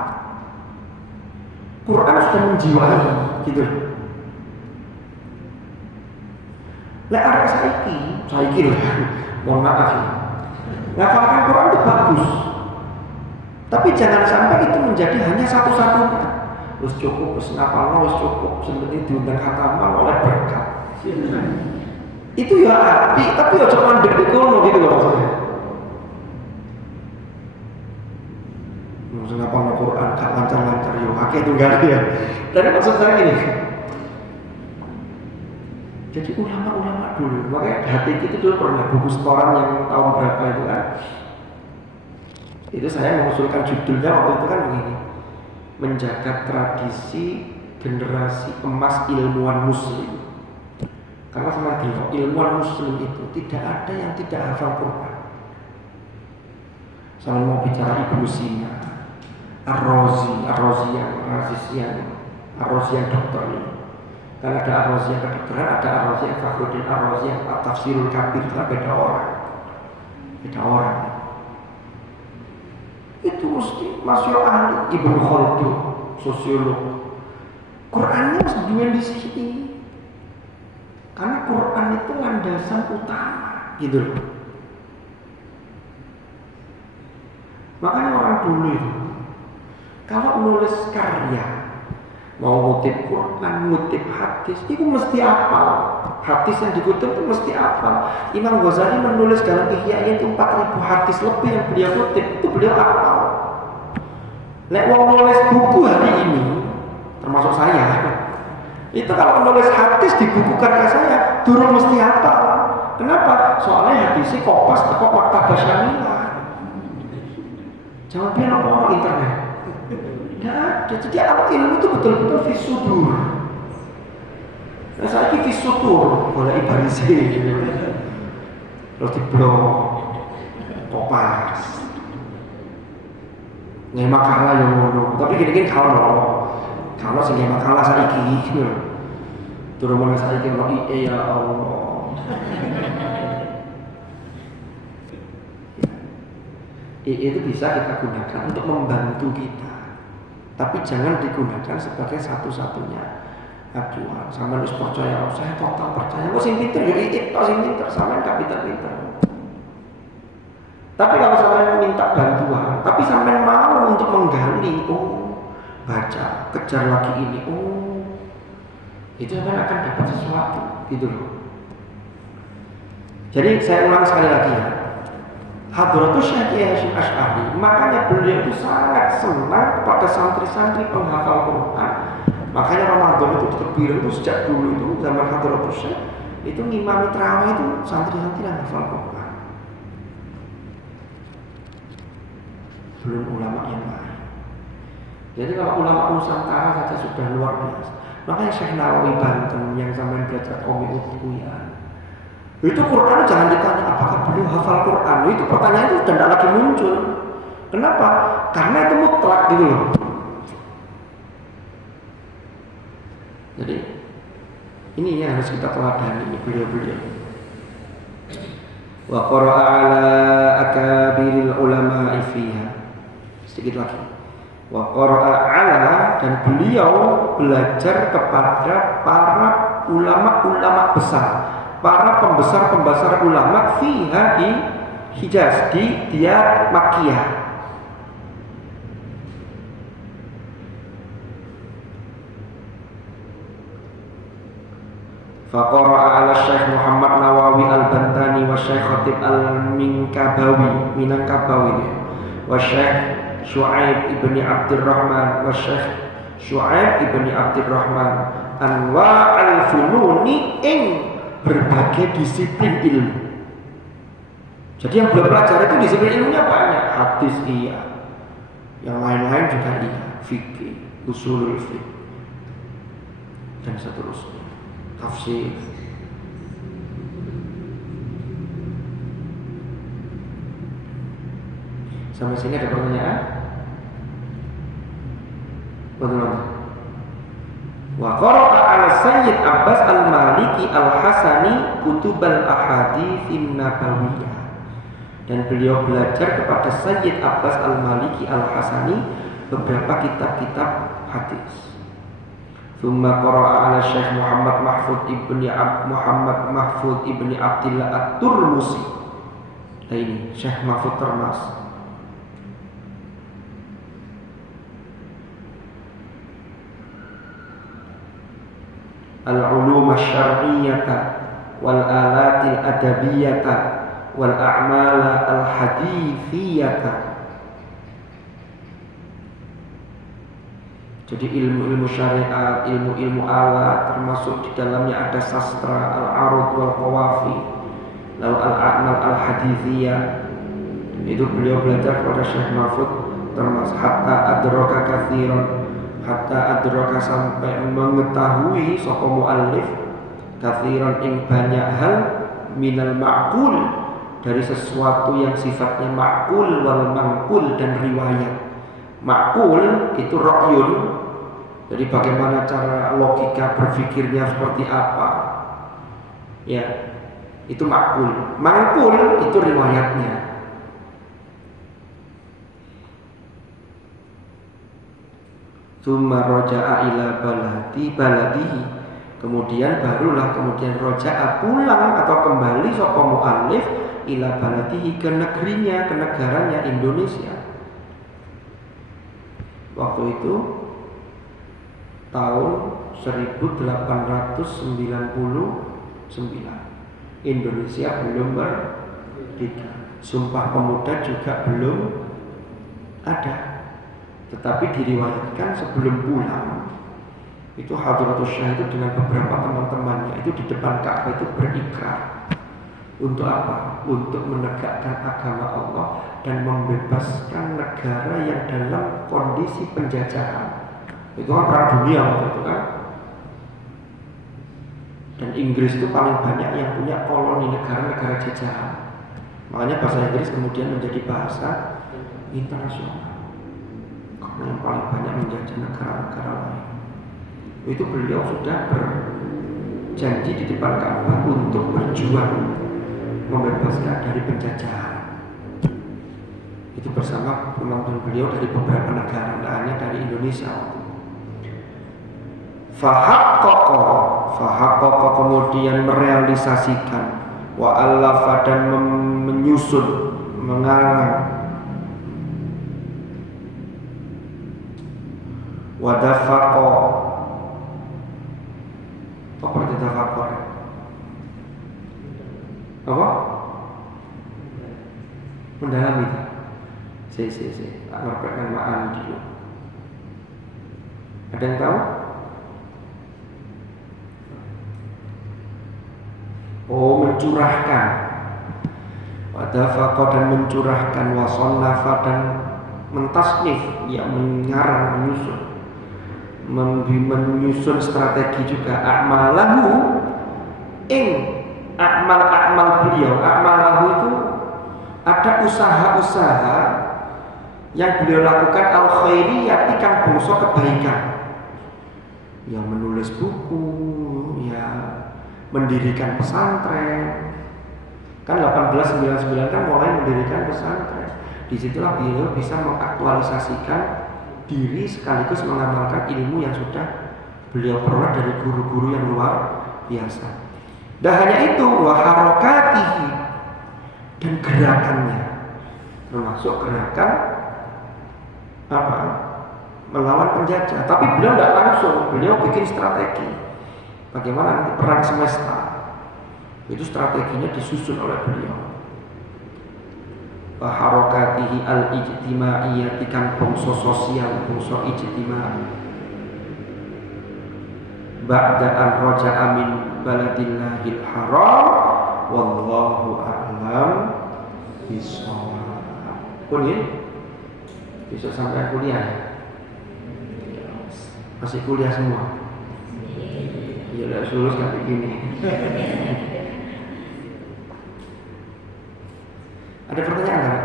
Quran sudah menjiwai gitu. Lek arek saiki loh, mohon maaf ya. Ngafalkan Quran itu bagus, tapi jangan sampai itu menjadi hanya satu-satunya. Wis cukup, wis ngapalno, wis cukup, sebenarnya diundang khataman oleh berkat. Itu ya api, tapi ya cuma mandek di kono gitu loh maksudnya. Maksudnya ngapalno Quran, gak lancar-lancar, yo akeh tunggal ya. Tapi maksud saya gini. Jadi ulama-ulama dulu, makanya hati itu dulu pernah buku setoran yang tahun berapa itu kan. Itu saya mengusulkan judulnya waktu itu kan begini, menjaga tradisi generasi emas ilmuwan muslim. Karena sama ilmuwan muslim itu tidak ada yang tidak hafal Quran. Saya mau bicara Ibnu Sina, Ar-Razi yang dokter ini. Karena ada Ar-Razi yang kedokteran, ada Ar-Razi yang Fakhruddin Ar-Razi yang Tafsirul Kabir, itu beda orang. Itu mesti masuk ahli. Ibnu Khaldun, sosiolog. Qurannya harus dua di sini. Karena Quran itu landasan utama, gitu loh. Makanya orang dulu itu kalau menulis karya, mau ngutip Quran, ngutip hadis, itu mesti hafal. Hadis yang dikutip itu mesti hafal. Imam Ghazali menulis dalam Ihya itu 4.000 hadis lebih yang beliau kutip, itu beliau hafal. Nek wong nulis buku hari ini, termasuk saya, itu kalau menulis hadis di buku karya saya, durung mesti hafal. Kenapa? Soalnya hadisnya kopas atau maktabah syamilah. Jangan biar apa internet. Ya, jadi alat ilmu itu betul-betul fisudur. Nah, saya ini fisudur, boleh ibarisi, terus diblok, kopas, nggak makalah yang ngono. Tapi gini-gini kalau sih nggak makalah saya ini, turun mulai saya ini, ya Allah. Itu bisa kita gunakan untuk membantu kita. Tapi jangan digunakan sebagai satu-satunya acuan. Sama harus percaya, saya total percaya. Kok sing pinter ya itu, sing pinter sama gak pinter-pinter. Tapi kalau sampai minta bantuan, tapi sampai mau untuk menggali, baca, kejar lagi ini, itu akan dapat sesuatu, gitu loh. Jadi saya ulang sekali lagi ya. Hadratus Syekh Hasyim Asy'ari, makanya beliau itu sangat senang kepada santri-santri penghafal Quran. Makanya Ramadan itu terbiru itu sejak dulu itu zaman Hadratus Syekh itu ngimami tarawih itu santri-santri yang hafal Quran. Belum ulama yang lain. Jadi kalau ulama Nusantara saja sudah luar biasa. Makanya Syekh Nawawi Banten yang sampai belajar Qomi Utuyan, itu Quran jangan ditanya apakah beliau hafal Quran. Itu pertanyaan itu sudah tidak lagi muncul. Kenapa? Karena itu mutlak gitu loh. Jadi ini yang harus kita teladani beliau-beliau. Wa qara'a ala akabiril ulama'i fiha. Sedikit lagi. Wa qara'a ala, dan beliau belajar kepada para ulama-ulama besar, para pembesar-pembesar ulama fiha di Hijaz, di Diyar Makkiyah. Faqara'a ala Syekh Muhammad Nawawi Al-Bantani wa Syekh Khatib Al-Minkabawi Minangkabawi wa Syekh Syu'aib ibni Abdurrahman wa Syekh Syu'aib ibni Abdurrahman anwa al-fununi ing berbagai disiplin ilmu. Jadi yang beliau pelajari itu disiplin ilmunya banyak. Hadis iya, yang lain-lain juga iya, fikih, usulul fiqh, dan seterusnya, tafsir. Sampai sini ada pertanyaan? Bagaimana? Wa qara'a ala Sayyid Abbas al-Maliki al-Hasani kutubal ahaditsin nabawiyah. Dan beliau belajar kepada Sayyid Abbas al-Maliki al-Hasani beberapa kitab-kitab hadis. Tsumma qara'a ala Syekh Muhammad Mahfud ibni Abdillah at-Turmusi. Nah ini Syekh Mahfud Termas. Al-ulum asy-syar'iyyah wal alatil adabiyyah wal a'mal al-haditsiyah. Jadi ilmu-ilmu syariat, ilmu-ilmu alat, termasuk di dalamnya ada sastra, al-arud wal qawafi, lalu al-a'mal al-haditsiyah. Itu beliau belajar kepada Syekh Mahfud Termas hatta adraka katsiran, hatta adraka sampai mengetahui sapa muallif katsiran ing banyak hal minal ma'qul, dari sesuatu yang sifatnya ma'qul wal manqul dan riwayat. Ma'qul itu ra'yun, jadi bagaimana cara logika berpikirnya seperti apa, ya itu ma'qul. Manqul itu riwayatnya. Tsumma raja'a ila baladihi, kemudian barulah raja'a pulang atau kembali sapa muallif ila baladihi, ke negerinya, ke negaranya Indonesia. Waktu itu tahun 1899, Indonesia belum merdeka, Sumpah Pemuda juga belum ada. Tetapi diriwayatkan sebelum pulang itu Hadratus Syekh itu dengan beberapa teman-temannya itu di depan Ka'bah itu berikrar. Untuk apa? Untuk menegakkan agama Allah dan membebaskan negara yang dalam kondisi penjajahan. Itu kan perang dunia waktu itu kan. Dan Inggris itu paling banyak yang punya koloni, negara-negara jajahan. Makanya bahasa Inggris kemudian menjadi bahasa internasional, yang paling banyak menjajah negara-negara lain. Itu beliau sudah berjanji di depan Ka'bah untuk berjuang membebaskan dari penjajahan. Itu bersama teman-teman beliau dari beberapa negara, tidak hanya dari Indonesia. Fahaqqaqa kemudian merealisasikan, wa allafa dan menyusun, mengarang, wadafaqo. Apa itu dafaqo? Apa? Mendalami. Tak ngerti makna dulu. Ada yang tahu? Oh, mencurahkan. Wadafaqo dan mencurahkan, wasonnafa dan mentasnif, ya mengarang, menyusun strategi juga. A'malahu ing a'mal beliau. A'malahu itu ada usaha-usaha yang beliau lakukan al-khairiyati kang bangsa kebaikan. Ya menulis buku, ya mendirikan pesantren. Kan 1899 kan mulai mendirikan pesantren. Disitulah beliau bisa mengaktualisasikan diri sekaligus mengamalkan ilmu yang sudah beliau peroleh dari guru-guru yang luar biasa. Dan hanya itu, wa harakatihi, dan gerakannya, termasuk gerakan apa? Melawan penjajah. Tapi beliau tidak langsung, beliau bikin strategi. Bagaimana nanti perang semesta? Itu strateginya disusun oleh beliau. Harakatihi al-ijtima'iyyati kan bangsa sosial, bangsa ijtima'i. Ba'da an raja'a min baladillahil haram, wallahu a'lam Pun ya, besok sampai kuliah. Masih kuliah semua. Ya udah lulus kayak begini. Ada pertanyaan nggak?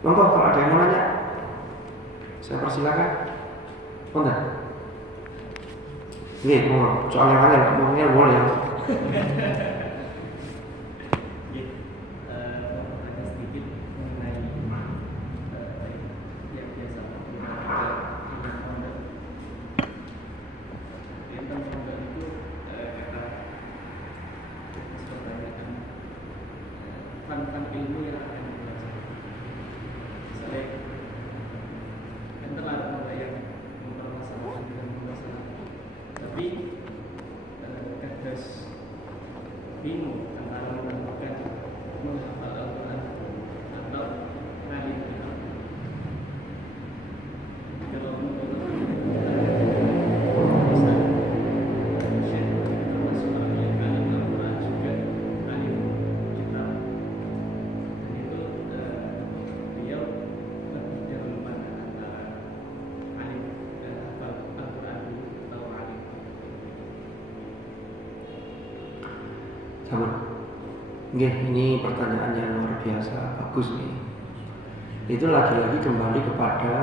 Monggo kalau ada yang mau nanya, saya persilakan. Monggo. Nih, mau soal yang lain, ngomongnya boleh ya. Ini pertanyaan yang luar biasa, bagus nih. Itu lagi-lagi kembali kepada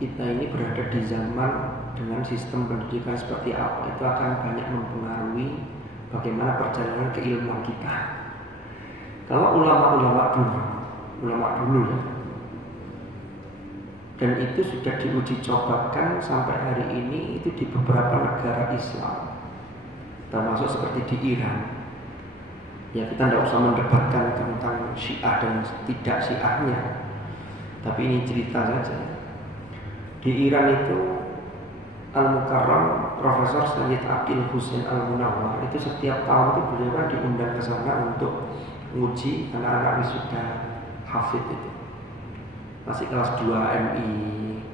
kita ini berada di zaman dengan sistem pendidikan seperti apa. Itu akan banyak mempengaruhi bagaimana perjalanan keilmuan kita. Kalau ulama dulu ya, dan itu sudah diuji cobakan sampai hari ini itu di beberapa negara Islam, termasuk seperti di Iran. Ya kita tidak usah mendebatkan tentang Syiah dan tidak Syiahnya, tapi ini cerita saja. Di Iran itu Al-Mukarram Profesor Sayyid Aqil Husain Al-Munawwar itu setiap tahun itu beliau kan diundang ke sana untuk menguji anak-anak wisuda hafidh itu. Masih kelas 2 MI,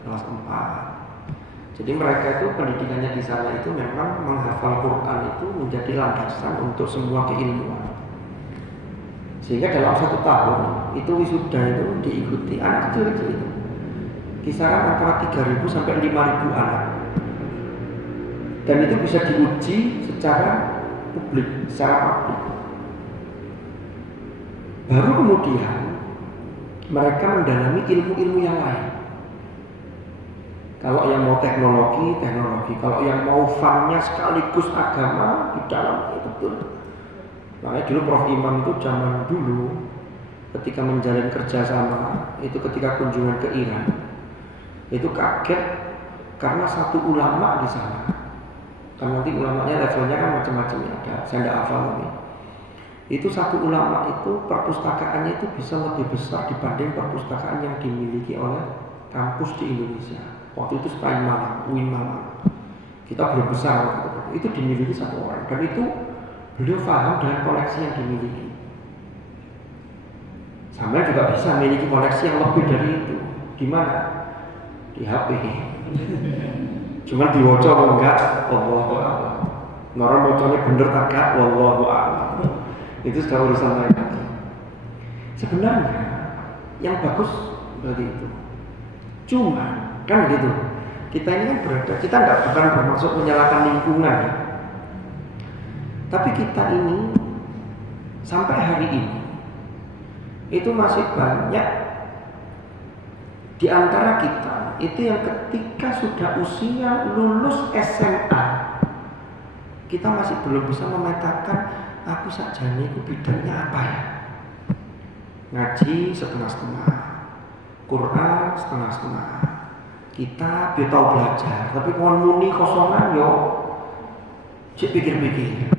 kelas 4. Jadi mereka itu pendidikannya di sana itu memang menghafal Quran itu menjadi landasan untuk semua keilmuan. Sehingga dalam 1 tahun itu wisuda itu diikuti anak kecil-kecil itu kisaran antara 3.000 sampai 5.000 anak, dan itu bisa diuji secara publik. Baru kemudian mereka mendalami ilmu-ilmu yang lain. Kalau yang mau teknologi, kalau yang mau fun-nya sekaligus agama di dalam itu betul. Makanya dulu Prof Imam itu zaman dulu ketika menjalin kerjasama itu ketika kunjungan ke Iran itu kaget karena satu ulama di sana. Kan nanti ulamanya levelnya kan macam-macam ya, ada saya tidak hafal tapi itu satu ulama itu perpustakaannya itu bisa lebih besar dibanding perpustakaan yang dimiliki oleh kampus di Indonesia. Waktu itu UIN Malang. Kita belum besar waktu itu dimiliki satu orang, dan itu beliau paham dengan koleksi yang dimiliki. Sampai juga bisa memiliki koleksi yang lebih dari itu. Di mana? Di HP. Cuma diwoco atau enggak, wallahu a'lam. Orang woconya bener agak, wallahu a'lam. Itu sudah urusan lain lagi. Sebenarnya yang bagus dari itu. Cuma kan gitu. Kita ini kan berada, kita bukan bermaksud menyalahkan lingkungan. Tapi kita ini sampai hari ini itu masih banyak di antara kita itu yang ketika sudah usia lulus SMA kita masih belum bisa memetakan aku sakjane iku bidangnya apa ya. Ngaji setengah-setengah, Quran setengah-setengah, kita tahu belajar, tapi kalau muni kosongan yo cek pikir-pikir.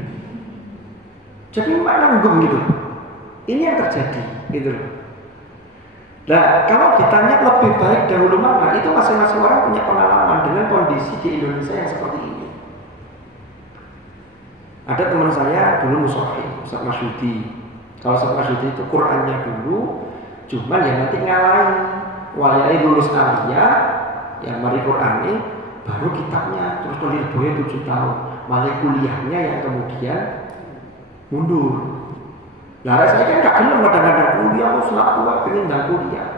Jadi mana gitu. Ini yang terjadi, gitu. Nah, kalau ditanya lebih baik dahulu mana, itu masing-masing orang punya pengalaman dengan kondisi di Indonesia yang seperti ini. Ada teman saya dulu musohi, Ustaz Masyudi. Kalau Ustaz Masyudi itu Qurannya dulu, cuman ya nanti ngalahin. Waliai lulus Aliyah, ya mari Qurani, baru kitabnya terus kelir boya 7 tahun. Malah kuliahnya yang kemudian mundur. Lah saya kan gak gelem kadang-kadang kuliah aku selak tua pengen ndang kuliah.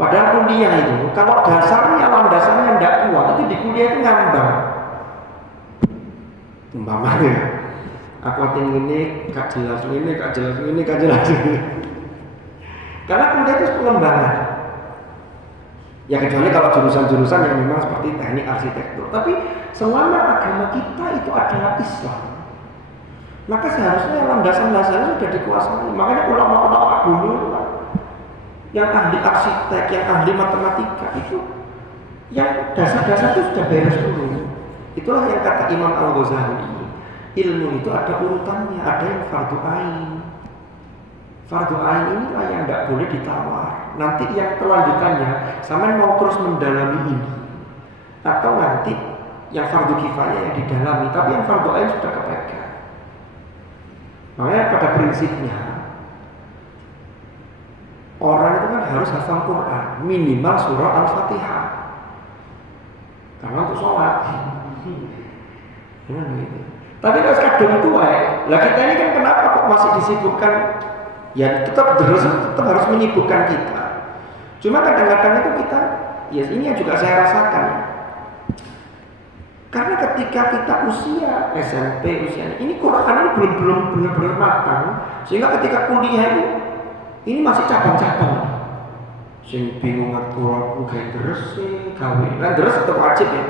Padahal kuliah itu kalau dasarnya landasannya ndak kuat itu di kuliah itu ngambang. Umpamanya aku atin ini gak jelas ini, gak jelas ini, gak jelas ini. Karena kuliah itu pengembangan. Ya kecuali kalau jurusan-jurusan yang memang seperti teknik arsitektur. Tapi selama agama kita itu adalah Islam, maka seharusnya landasan-landasannya sudah dikuasai. Makanya ulama-ulama dulu yang ahli arsitek, yang ahli matematika itu, yang dasar-dasar itu sudah beres dulu. Itulah yang kata Imam Al-Ghazali, ilmu itu ada urutannya, ada yang fardu ain. Fardu ain inilah yang tidak boleh ditawar. Nanti yang kelanjutannya, sama mau terus mendalami ini, atau nanti yang fardu kifayah yang didalami, tapi yang fardu ain sudah kepegang. Makanya pada prinsipnya orang itu kan harus hafal Quran, minimal surah Al-Fatihah. Karena untuk sholat. Tapi kalau kadang itu lah kita ini kan kenapa kok masih disibukkan? Ya tetap harus menyibukkan kita. Cuma kadang-kadang itu kita, ya ini yang juga saya rasakan. Karena ketika kita usia SMP, usia ini Quran ini belum benar-benar matang, sehingga ketika kuliah ini masih cabang-cabang. Sing bingung ngatur aku gawe deres sih, gawe. Kan deres tetap wajib ya.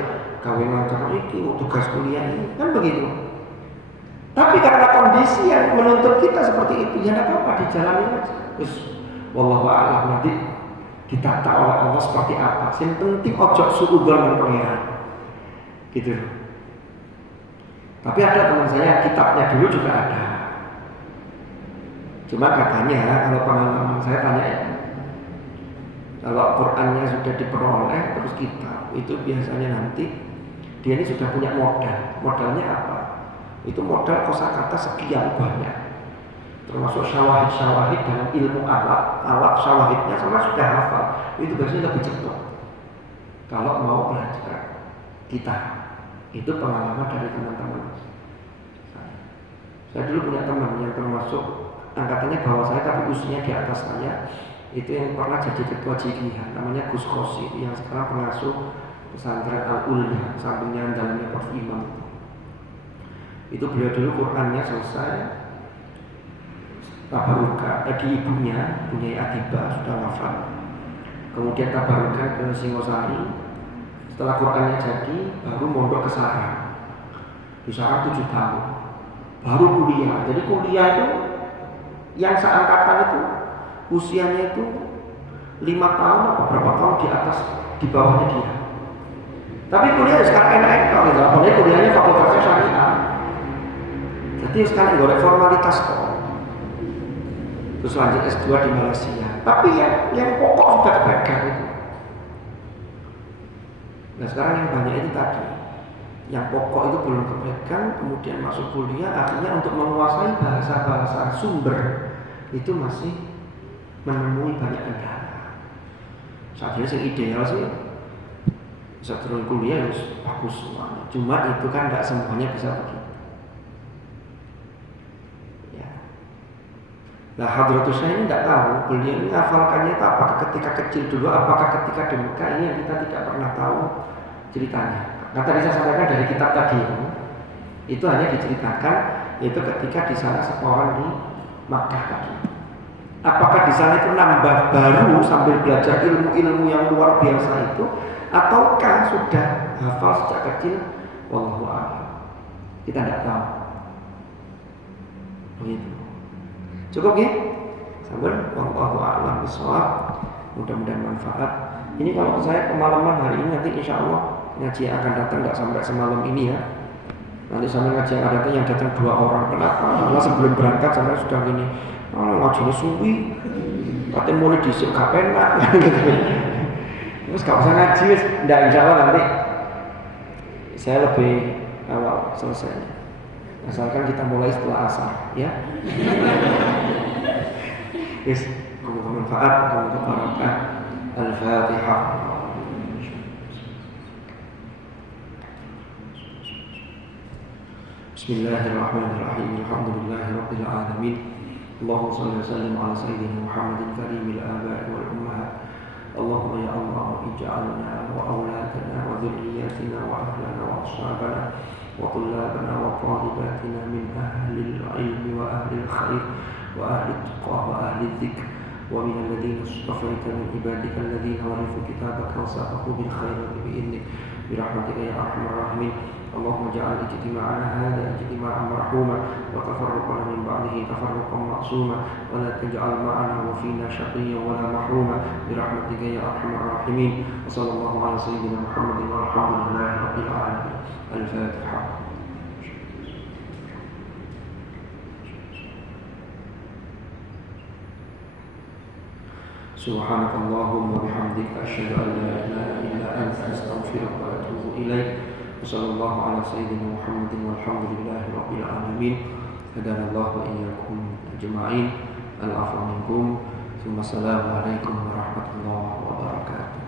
Gawe ngatur iki, tugas kuliah ini, kan begitu. Tapi karena kondisi yang menuntut kita seperti itu, ya tidak apa-apa, dijalani aja. Terus, wallahu a'lam, nanti ditata oleh Allah seperti apa. Yang penting ojo suudzon dengan pangeran. Gitu. Tapi ada teman saya, kitabnya dulu juga ada. Cuma katanya, kalau pengalaman saya tanya ya, kalau Qurannya sudah diperoleh terus kitab, itu biasanya nanti dia ini sudah punya modal. Modalnya apa? Itu modal kosakata sekian banyak, termasuk syawahid dalam ilmu alat syawahidnya sama sudah hafal. Itu biasanya lebih cepat kalau mau belajar kita. Itu pengalaman dari teman-teman saya dulu punya teman yang termasuk angkatannya bawah saya tapi usianya di atas saya, itu yang pernah jadi ketua jigihan, namanya Gus Khosi, yang sekarang pengasuh pesantren Al-Ulya sampingnya dalamnya Prof. Imam. Itu beliau dulu Qurannya selesai tabarukan di ibunya, punya Adibah sudah wafat. Kemudian tabarukan ke Singosari. Setelah Qurannya jadi, baru mondok ke Sarang. Di Sarang 7 tahun. Baru kuliah. Jadi kuliah itu yang seangkatan itu usianya itu 5 tahun atau berapa tahun di atas, di bawahnya dia. Tapi kuliah sekarang enak-enak gitu. Apalagi kuliahnya fakultasnya syariah. Jadi sekarang golek formalitas kok. Terus lanjut S2 di Malaysia. Tapi yang pokok sudah kepegang itu. Nah sekarang yang banyak itu tadi, yang pokok itu belum kepegang, kemudian masuk kuliah, artinya untuk menguasai bahasa-bahasa sumber itu masih menemui banyak kendala. Saat ini yang ideal sih bisa turun kuliah harus bagus semuanya. Cuma itu kan tidak semuanya bisa begitu. Nah Hadratus Syekh ini tidak tahu beliau ini hafalkannya itu apakah ketika kecil dulu, apakah ketika di Mekah, ini yang kita tidak pernah tahu ceritanya. Nah tadi saya sampaikan dari kitab tadi itu hanya diceritakan yaitu ketika di sana seorang di Makkah tadi. Apakah di sana itu nambah baru sambil belajar ilmu-ilmu yang luar biasa itu, ataukah sudah hafal sejak kecil? Wallahu a'lam. Kita tidak tahu. Begitu. Cukup ya? Sabar, wallahu a'lam bishawab. Mudah-mudahan manfaat. Ini kalau saya pemalaman hari ini, nanti insya Allah ngaji yang akan datang nggak sampai semalam ini ya. Nanti sampai ngaji yang akan datang yang datang 2 orang. Kenapa? Karena sebelum berangkat sampai sudah gini. Ngaji ini suwi. Katanya mulai disuk gak penak. Terus gak usah ngaji, nggak insya Allah nanti saya lebih awal selesai. Asalkan kita mulai setelah asar, ya. Yes, semoga manfaat, semoga barokah. Al-Fatihah. Bismillahirrahmanirrahim. Alhamdulillahirabbil alamin. اللهم صل وسلم على سيدنا محمد كريم الآباء والأمهات. اللهم يا الله اجعلنا وأولادنا وذرياتنا وأهلنا وأصحابنا وطلابنا وطالباتنا من أهل العلم وأهل الخير وأهل التقوى وأهل الذكر ومن الذين اصطفيت من عبادك الذين ورثوا كتابك وسبقوا بالخير بإذنك برحمتك يا أرحم الراحمين. اللهم اجعل اجتماعنا هذا اجتماعا مرحوما وتفرقنا من بعده تفرقا معصوما ولا تجعل معنا وفينا شقيا ولا محروما برحمتك يا أرحم الراحمين. وصلى الله على سيدنا محمد والحمد لله رب العالمين. الفاتحة. سبحانك اللهم وبحمدك أشهد أن لا إله إلا أنت أستغفرك وأتوب إليك. وصلى الله على سيدنا محمد والحمد لله رب العالمين. هدانا الله وإياكم أجمعين. العفو منكم. ثم السلام عليكم ورحمة الله وبركاته.